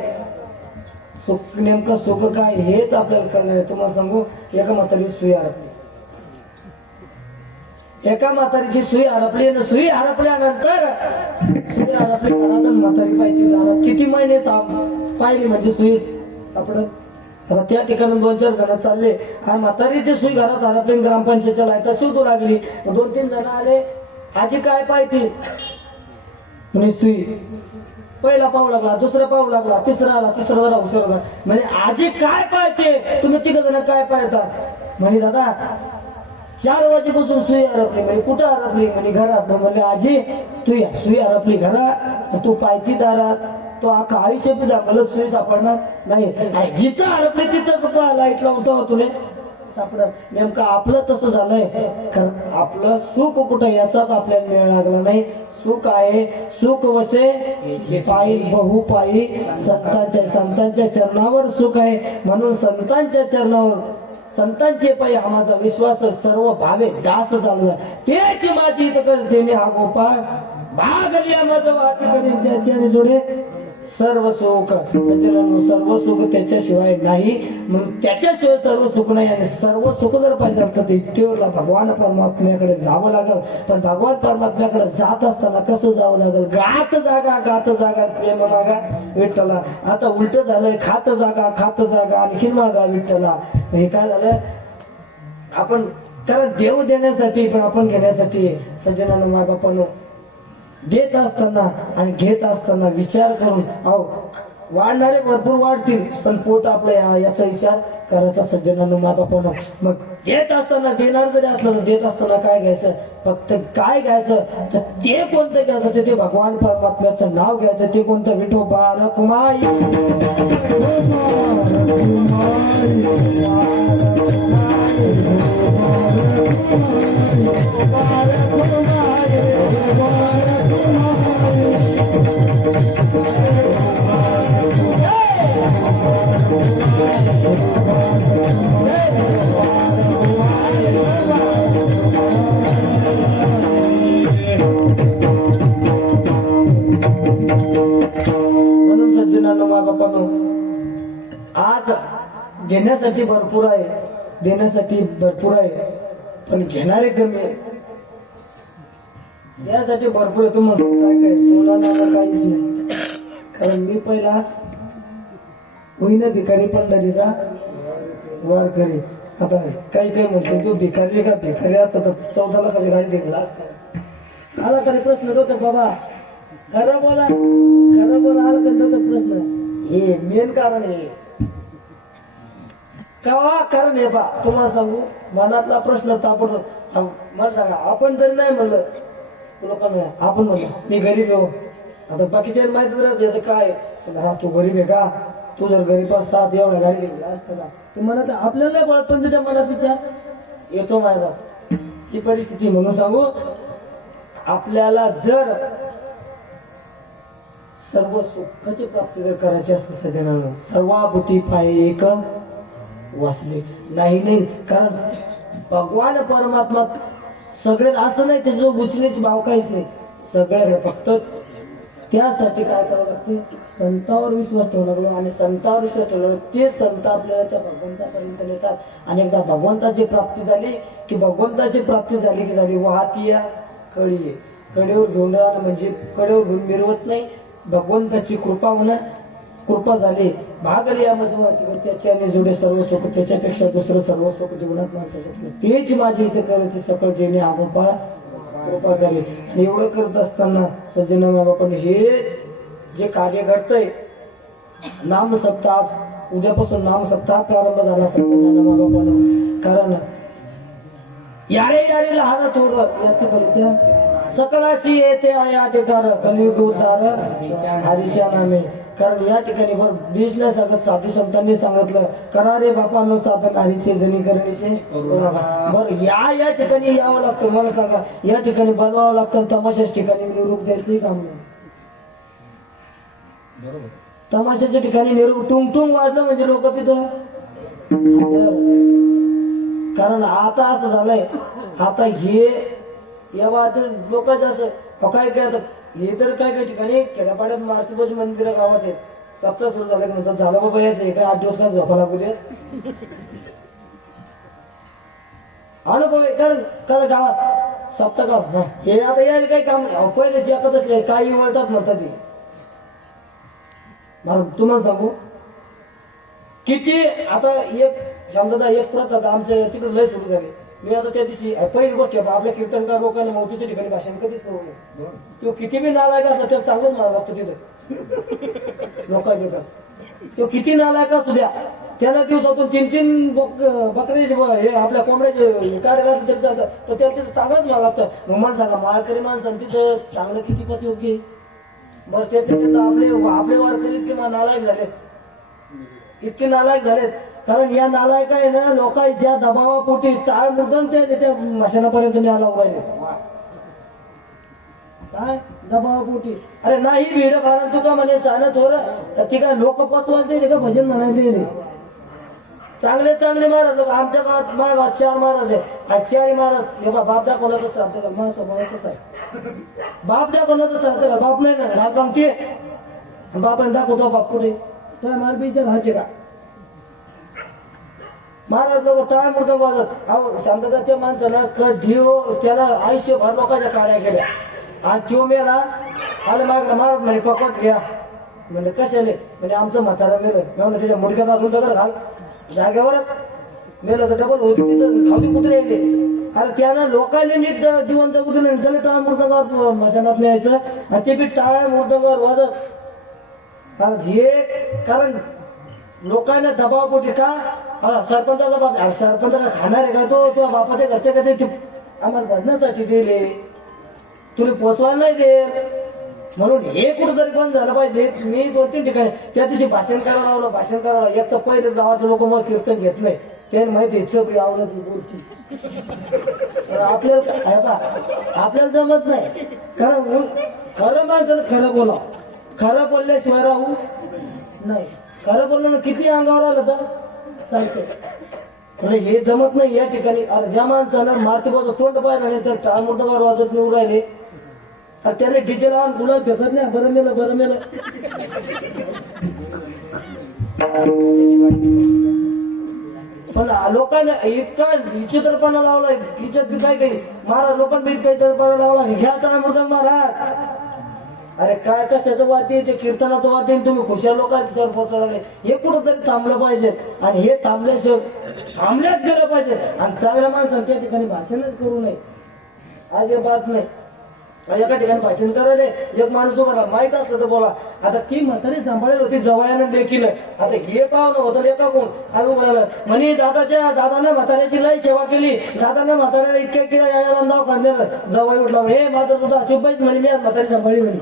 सुख नेमकं सुख काय हेच आपल्याला कळणार आहे. तुम्हाला सांगू एका म्हातारीची सुई हरपली सुई हरपल्यानंतर सुई हरपली घरात म्हातारी पाहिजे दारात किती महिने पाहिली म्हणजे सुई सापडत. आता त्या ठिकाणी 2-4 जण चालले आणि म्हातारीची सुई घरात हरपली ग्रामपंचायतच्या लाईटा सुटू लागली. 2-3 जण आले आजी काय पाहिजे सुई पहिला पाहू लागला दुसरा पाहू लागला तिसरा आला तिसरा जरा हुशार होता म्हणजे आजी काय पाहिजे तुम्ही 3 जण काय पाहता म्हणे दादा 4 वाजेपासून सुई हरपली म्हणजे कुठं हरपली म्हणजे घरात. म्हणजे आजी तू या सुई हरपली घरात तू पाहिजे दारात तो अख्खा आयुष्य तुझा मला सुई सापडणार नाही. जिथं हरपली तिथं लाईट लावतो तुले सापडत. नेमकं आपलं तसं झालंय, कारण आपलं सुख कुठं याचाच आपल्याला मेळ लागला नाही. सुख आहे सुख वसे पायी बहुपायी संतांच्या चरणावर सुख आहे. म्हणून संतांच्या चरणावर संतांचे पायी हा माझा विश्वास सर्व भावे दास चालला. तेच माझी इथं करते मी हा गोपाळ भागलिया माझं वाहती करीन त्याची आणि जोडे सर्व सुख. सज्जनांनो सर्व सुख त्याच्याशिवाय नाही, म्हणून त्याच्याशिवाय सर्व सुख नाही. आणि सर्व सुख जर पाहिजे तर इत्तेवरला भगवान परमात्म्याकडे जावं लागल. पण भगवान परमात्म्याकडे जात असताना कसं जावं लागल? गात जागा प्रेम मागा विठ्ठला. आता उलट झालंय, खात जागा आणखीन मागा विठ्ठला. हे काय झालं? आपण कारण देव देण्यासाठी पण आपण घेण्यासाठी. सज्जनांनो माय बापांनो, देत असताना आणि घेत असताना विचार करून, अहो वाढणारे भरपूर वाढतील पण पोट आपलं याचा विचार करायचा. सज्जनांनो माय बापांनो, मग देत असताना देणार जरी असलं तर देत असताना काय घ्यायचं? फक्त काय घ्यायचं तर ते कोणतं घ्यायचं? ते भगवान परमात्म्याचं नाव घ्यायचं. ते कोणतं? विठोबा रखुमाई म्हणून सज्जनांनो माय बापांनो, आज घेण्यासाठी भरपूर आहे, देण्यासाठी भरपूर आहे, पण घेणारे कमी आहे. यासाठी भरपूर आहे. तुम्हाला काय सोना नाना काहीच नाही. कारण मी पहिलाच होईना भिकारी पंढरीचा वारकरी. आता काही म्हणतो तू भिकारी का? भिकारी असता तर 14 लाखाची गाडी दिला असता. आला कधी प्रश्न डोक्यात बाबा, खरं बोला आला कधी डोक्यात प्रश्न. हे मेन कारण आहे का? कारण हे बा तुम्हाला सांगू, मनातला प्रश्न तापडतो. मला सांगा, आपण जरी नाही म्हणलं लोकांना, आपण म्हणलं मी गरीब आहे, आता बाकीच्या माहिती राहत याचं काय? हा तू गरीब आहे का? तू जर गरीब असता एवढ्या गाडी घेतला असता ना. ते म्हणत आपल्याला बळ, पण त्याच्या मनात विचार येतो माझा ही परिस्थिती. म्हणून सांगू, आपल्याला जर सर्व सुखाची प्राप्ती जर करायची असते सज्जनांनो, सर्वाभूती पायी एक वाचले नाही. कारण भगवान परमात्मा सगळे असं नाही त्याच्याजवळ गुचण्याची भाव काहीच नाही. सगळे फक्त त्यासाठी काय करावं लागते? संतावर विश्वास ठेवू लागलो. आणि संतावर विश्वास ठेवला ते संत आपल्याला त्या भगवंतापर्यंत नेतात. आणि एकदा भगवंताची प्राप्ती झाली की झाली वाहतीया कळी आहे. कडेवर घेऊन राहणं म्हणजे कडेवर घेऊन मिरवत नाही. भगवंताची कृपा म्हणा, कृपा झाली भागली या मजमाती, त्याच्याने जोडे सर्व सुख. त्याच्यापेक्षा दुसरं सर्व सुख जीवनात माणसाचं तेच माझी इथे करायची सकळ जेणे आगोपाळा कृपा करेल. आणि एवढं करत असताना सज्जन बापाने हे जे कार्य घडतंय, नाम सप्ताह उद्यापासून नाम सप्ताह प्रारंभ झाला सज्जन बापानं. कारण यारे लहान थोर या सकळाशी येते आया अधिकार कलियुग उद्धार हरीच्या नामे. कारण या ठिकाणी बीज नाही सांगत, साधू संतांनी सांगितलं करा रे बापांनो साधन हरीचे जणी करणीचे. बरं या ठिकाणी यावं लागतं. मला सांगा, या ठिकाणी बनवावं लागतं. तमाशाच्या ठिकाणी निरूप द्यायचंही काम नाही. तमाशाच्या ठिकाणी निरूप टुंग वाजलं म्हणजे लोक तिथं. कारण आता असं झालंय, आता हे या लोकांचं असं काय आता हे तर काय ठिकाणी खेड्यापाड्यात मारुतीबाजी मंदिर गावात आहेत. सप्ताह सुरू झालं म्हणतात झालं बाबा यायचं काय 8 दिवस काय झोपा लागू दे. अनुभव आहे. कारण का गावात सप्ताह गाव हे आता यायला काही काम नाही. पहिले जे आता तसले काही वळतात म्हणतात ते. मला तुम्हाला सांगू किती आता एक समजा एक प्रथा आमच्या तिकडे लय सुरू झाली. मी आता त्या दिवशी पहिली गोष्ट आपल्या कीर्तनकार लोकांना मौतीच्या ठिकाणी भाषण कधीच करू नये. तो किती बी नालायक असला त्याला चांगलंच म्हणावं लागतं तिथं लोकांना. तो किती नालायक असू द्या, त्याला दिवसातून 3 बकरीचे हे आपल्या कोंबड्याचे काढायला असलं तरी चालतं, तर त्याला तिथं चांगलंच म्हणावं लागतं. मग मला सांगा, माळकरी माणसांनी तिथं चांगलं किती पत योग्य. बरं त्यातले आपले वारकरी इतके नालायक झालेत, इतके नालायक झालेत कारण या नालायक आहे ना लोकांच्या दबावापोटी टाळ मुद्दम त्या मशानापर्यंत न्यायला उभायले काय दबावापोटी. अरे नाही भीड कारण तू का म्हणे सांगत हो ती काय लोक पचवायचे का भजन म्हणायचे चांगले चांगले महाराज लोक आमच्या गावात माझ्या गावात 4 महाराज आहे. आज 4 महाराज हे बा बाप दाखवण्याचं सांगते का माझ्या स्वभावाचंच आहे. बाप दाखवण्याचं सांगते का बाप नाही ना घाल बांगते बापाने दाखवतो बाप पुढे तर मला विचार राहायचे का महाराज लोक टाळ मुर्दा वाजत अहो शांतता त्या माणसाला कधी त्याला आयुष्यभर लोकांच्या काड्या केल्या आज तो मेला आलं मागला महाराज म्हणे पकवत घ्या म्हणजे कशाले म्हणजे आमचं म्हातारा मेलं म्हणून त्याच्या मुडक्यात अजून दगड घाल जागेवरच मेलं तर डबल होती तिथं खावती कुत्रे यायले. अरे त्यानं लोकांनी नीट जीवन जगू दिलं त्याला टाळ मुर्दांगावर मशानात न्यायचं आणि ते बी टाळ मुर्दांगावर वाजत. हे कारण लोकांना दबावपोटी का सरपंचाचा बाप सरपंच का खाणार आहे का तो बापाच्या घरच्या का ते आम्हाला भजनासाठी दिले तुला पोचवायला नाही दे म्हणून हे कुठंतरी बंद झालं पाहिजे. मी 2-3 ठिकाणी त्या दिवशी भाषण करायला लावलं भाषण करायला एक तर पहिलेच गावाचे लोक मग कीर्तन घेत नाही त्याने माहिती चपडी आवडत बोलची आपल्याला जमत नाही कारण खरं माणसानं खरं बोला खरं बोलल्याशिवाय राहू नाही. खरं बोलणं किती अंगावर आलं तर चालतंय म्हणजे हे जमत नाही या ठिकाणी. ज्या माणसानं मारुतीबाचं तोंड पाहिलं नाही तर टाळ मुर्दांगावर वाजत निवडून राहिले तर त्याने डीजे लावून गुलाब फेकत नाही बरं मेलं पण लोकांना इतका विचित्रपणा लावला हिच्यात बी काय काही महाराज लोकांना इतका विचित्रपणा लावला घ्या टाळ मुर्दांग महाराज. अरे काय कशाचं वाद्य ते कीर्तनाचं वाद्य तुम्ही खुशाल लोकांच्या पोचवले हे कुठंतरी थांबलं पाहिजे आणि हे थांबल्याच गेलं पाहिजे आणि चांगल्या माणसानं त्या ठिकाणी भाषणच करू नये अजिबात नाही. एका ठिकाणी भाषण करायला एक माणूस उभा माहित असलं तर बोला. आता ती म्हातारी सांभाळेल होती जवयानं देखील आता हे पाहुणं होतं एका कोण आणि उभं म्हणे दादाने म्हाताऱ्याची लई सेवा केली दादाने म्हाताऱ्याला इतक्या केलं या नाव काढलेलं जवळ उठला हे माझं सुद्धा चुपाईच म्हणे मी म्हातारी सांभाळी म्हणे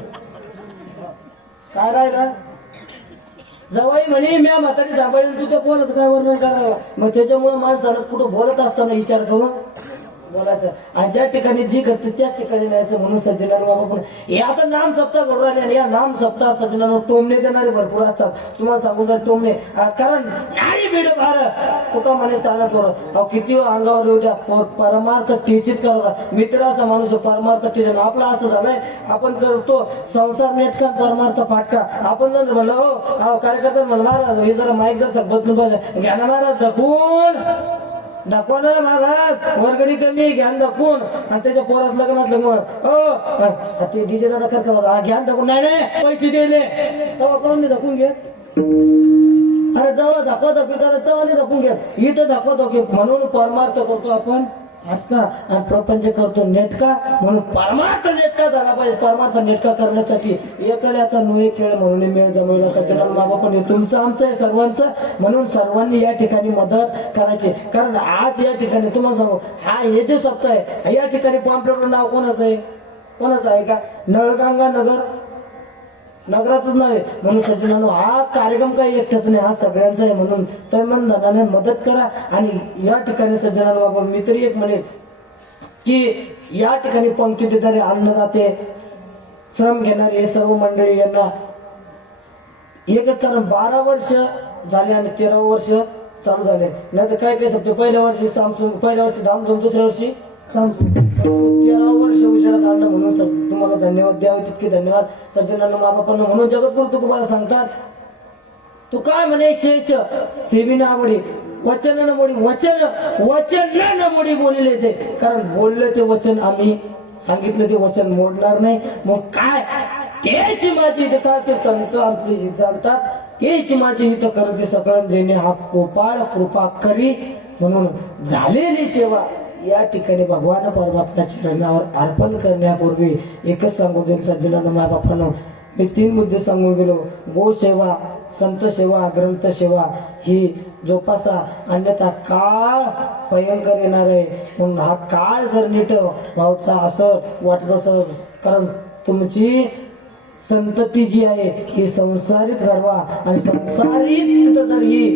काय राहिलं जवाई म्हणे मी म्हातारी सांभाळी तू त्या पोराचं काय वर्णन करायला मग त्याच्यामुळे माणसानं कुठं बोलत असताना विचार करून बोलायचं आणि ज्या ठिकाणी जी घडते त्याच ठिकाणी न्यायचं म्हणून सज्जनानं बाबा पण हे आता नाम सप्ताह घडून राहिले आणि या नाम सप्ताह सज्जनानं टोमणे देणारे भरपूर असतात. तुम्हाला सांगू जर टोमणे कारण नाही भेट भार तुका म्हणे सांगत अहो किती अंगावर येऊ द्या परमार्थ टीचित करायचा मित्र असा माणूस परमार्थ टीचर आपला असं झालंय आपण करतो संसार नेटका परमार्थ फाटका आपण जर म्हणलं हो कार्यकर्ता म्हणलं महाराज हे जरा माईक जर बदलून पाहिजे घ्या ना महाराज जपून दाखवा ना महाराज वर्गणी कमी घ्यान दाखवून आणि त्याच्या पोरात लग्न असलं मग ते डीजे दादा करता घ्यान दाखवून नाही पैसे दिले तेव्हा कोण नाही दाखवून घेत. अरे जेव्हा दाखवा दाखवी करा तेव्हा नाही दाखवून घेत इथं दाखवा दाखवी म्हणून परमार्थ करतो आपण फाटका आणि प्रपंच करतो नेटका म्हणून परमार्थ नेटका झाला पाहिजे. परमार्थ नेटका करण्यासाठी एकल्याचा नोहे खेळ म्हणून मेळ जमवला सज्जनान बाबा पण हे तुमचं आमचं आहे सर्वांचं म्हणून सर्वांनी या ठिकाणी मदत करायची. कारण आज या ठिकाणी तुम्हाला सांगू हे जे सप्ताह आहे या ठिकाणी पॉम्पलेटवर नाव कोणाचं आहे का नळगंगा नगराचंच नाही म्हणून सज्जनानो हा कार्यक्रम काही एकटाच नाही हा सगळ्यांचा आहे म्हणून तर मन दादाने मदत करा. आणि या ठिकाणी सज्जनानो बाबा मी तरी एक म्हणेन की या ठिकाणी पंक्ती देणारे अन्नदाते श्रम घेणारे सर्व मंडळी यांना एकच कारण 12 वर्ष झाले आणि 13 वर्ष चालू झाले नाही तर काय शकतो पहिल्या वर्षी धामधूम दुसऱ्या वर्षी 13 वर्ष उजेडात आणलं म्हणून तुम्हाला धन्यवाद द्यावे तितके धन्यवाद सज्जनांना माबापांना म्हणून जगद्गुरु तुकोबाला सांगतात तू काय म्हणे शेष सेवी आवडी वचन न मोडी वचन न मोडी बोलले ते कारण बोलले ते वचन आम्ही सांगितलं ते वचन मोडणार नाही. मग काय तेच माझी इथं काय ते संत आपली जाणतात तेच माझी इथं करते सकळन जेणे हा गोपाळ कृपा करी म्हणून झालेली सेवा या ठिकाणी भगवान परमात्म्याच्या चरणावर अर्पण करण्यापूर्वी एकच सांगू देईल सज्जनांना मायबापांनो मी 3 मुद्दे सांगून गेलो. गोसेवा संत सेवा ग्रंथ सेवा ही जोपासा अन्यथा काळ भयंकर येणार आहे. म्हणून हा काळ जर नीट भावचा असं वाटत असं कारण तुमची संतती जी आहे ही संसारित घडवा आणि संसारित जर ही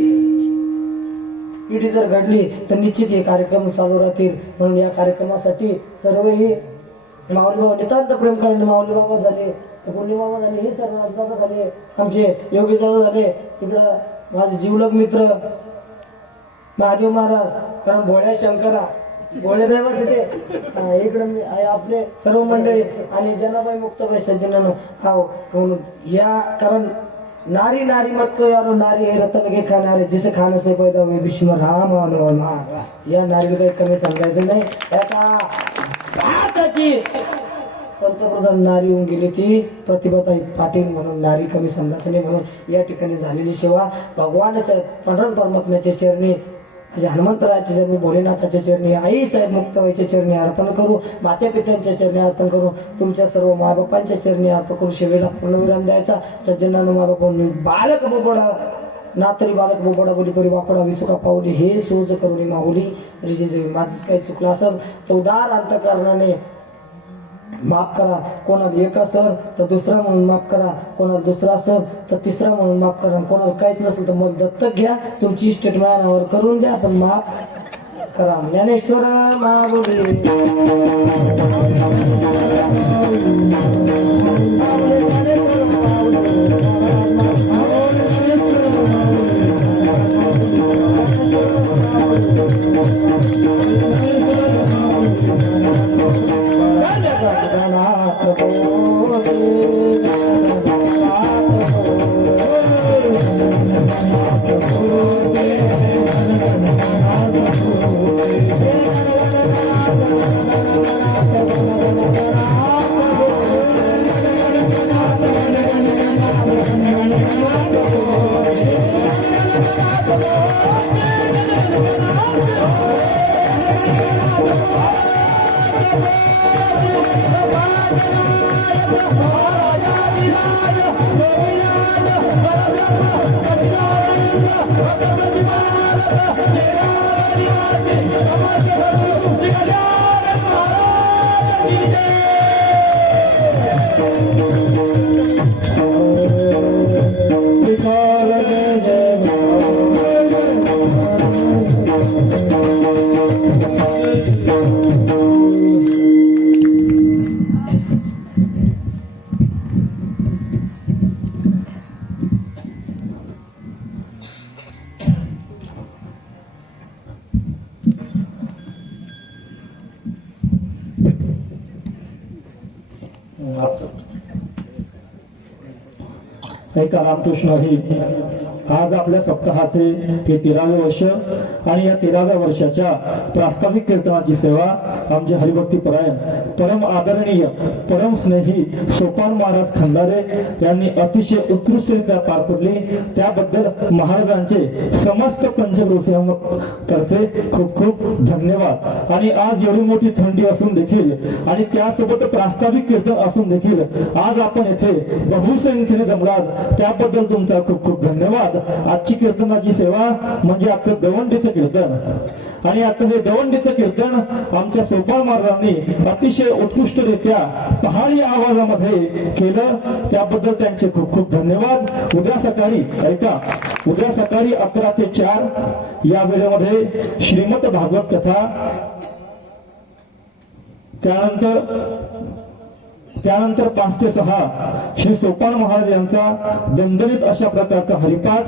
पिढी जर घडली तर निश्चित हे कार्यक्रम चालू राहतील. म्हणून या कार्यक्रमासाठी सर्वही माऊली बाबा नितांत प्रेम करणे, माऊली बाबा झाले, पुण्य बाबा झाले, हे सर्व दादा झाले, आमचे योगी दादा झाले, तिकडं माझे जीवलग मित्र महादेव महाराज, कारण भोळ्या शंकरा भोळे देवा तिथे इकडे आपले सर्व मंडळी आणि जनाबाई मुक्ताबाई सज्जनानं म्हणून या कारण नारी नारी मत को यारो नारी है रतन के खाणारे जिसे खाने से पैदा हुए भीष्म राम या नारीला काही कमी सांगायचं नाही. एका भारताची पंतप्रधान नारी होऊन गेली ती प्रतिभाताई पाटील, म्हणून नारी कमी समजायचं नाही. म्हणून या ठिकाणी झालेली सेवा भगवानाच्या पंढर परमात्म्याच्या चरणी, म्हणजे हनुमंतरायाच्या चरणी, भोलेनाथाच्या चरणी, आई साहेब मुक्ताबाईच्या चरणी अर्पण करू, माता पित्यांच्या चरणी अर्पण करू, तुमच्या सर्व मायबापांच्या चरणी अर्पण करू. सेवेला पूर्णविराम द्यायचा. सज्जनानं मायबापांनी बालक बोबडा नातरी बालक बोबडा बोली परी वाकडा विसुका पावली हे सोज करून माऊली रिजे माझं काही चुकलं असेल तर उदार अंतकरणाने माफ करा. कोणाला एक असेल तर दुसरा म्हणून माफ करा, कोणाला दुसरा असेल तर तिसरा म्हणून माफ करा, कोणाला काहीच नसेल तर मग दत्तक घ्या, तुमची इस्टेट माझ्यावर करून द्या, पण माफ करा. ज्ञानेश्वर माऊली ऐका रामकृष्ण हरी. आज आपल्या सप्ताहाचे हे 13वे वर्ष आणि या 13व्या वर्षाच्या प्रास्ताविक कीर्तनाची सेवा आमचे हरिभक्तीपरायण परम आदरणीय परम स्नेही सोपान महाराज खंडारे यांनी अतिशय उत्कृष्टरित्या पार पडली. त्याबद्दल महाराजांचे समस्त पंचक्रोशीतर्फे खूप खूप धन्यवाद. आणि आज एवढी मोठी थंडी असून देखील आणि त्यासोबत प्रास्ताविक कीर्तन असून देखील आज आपण येथे बहुसंख्येने जमलात, त्याबद्दल तुमचा खूप खूप धन्यवाद. आजची कीर्तनाची सेवा म्हणजे आजचं दवंडीचं कीर्तन आणि आता हे दवंडीचं कीर्तन आमच्या सोपान महाराजांनी अतिशय उत्कृष्टरित्या पहाडी आवाजामध्ये केलं, त्याबद्दल त्यांचे खूप खूप धन्यवाद. उद्या सकाळी ऐका, उद्या सकाळी 11 ते 4 या वेळेमध्ये श्रीमद भागवत कथा, त्यानंतर 5 ते 6 श्री सोपान महाराज यांचा दणदणीत अशा प्रकारचा हरिपाठ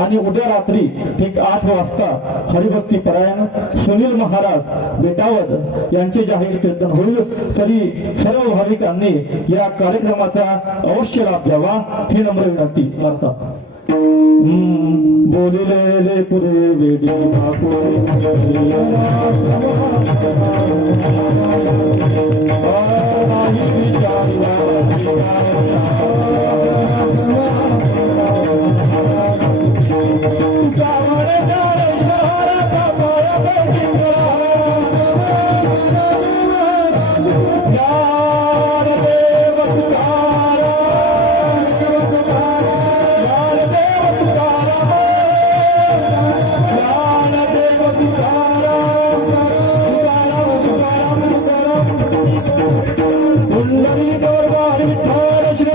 आणि उद्या रात्री ठीक 8 वाजता हरिभक्ती परायण सुनील महाराज बेटावद यांचे जाहीर कीर्तन होईल. तरी सर्व भाविकांनी या कार्यक्रमाचा अवश्य लाभ घ्यावा ही नम्र विनंती. बोलिले पुरे वेदी पुंडरी गौरवारी विठ्ठल श्री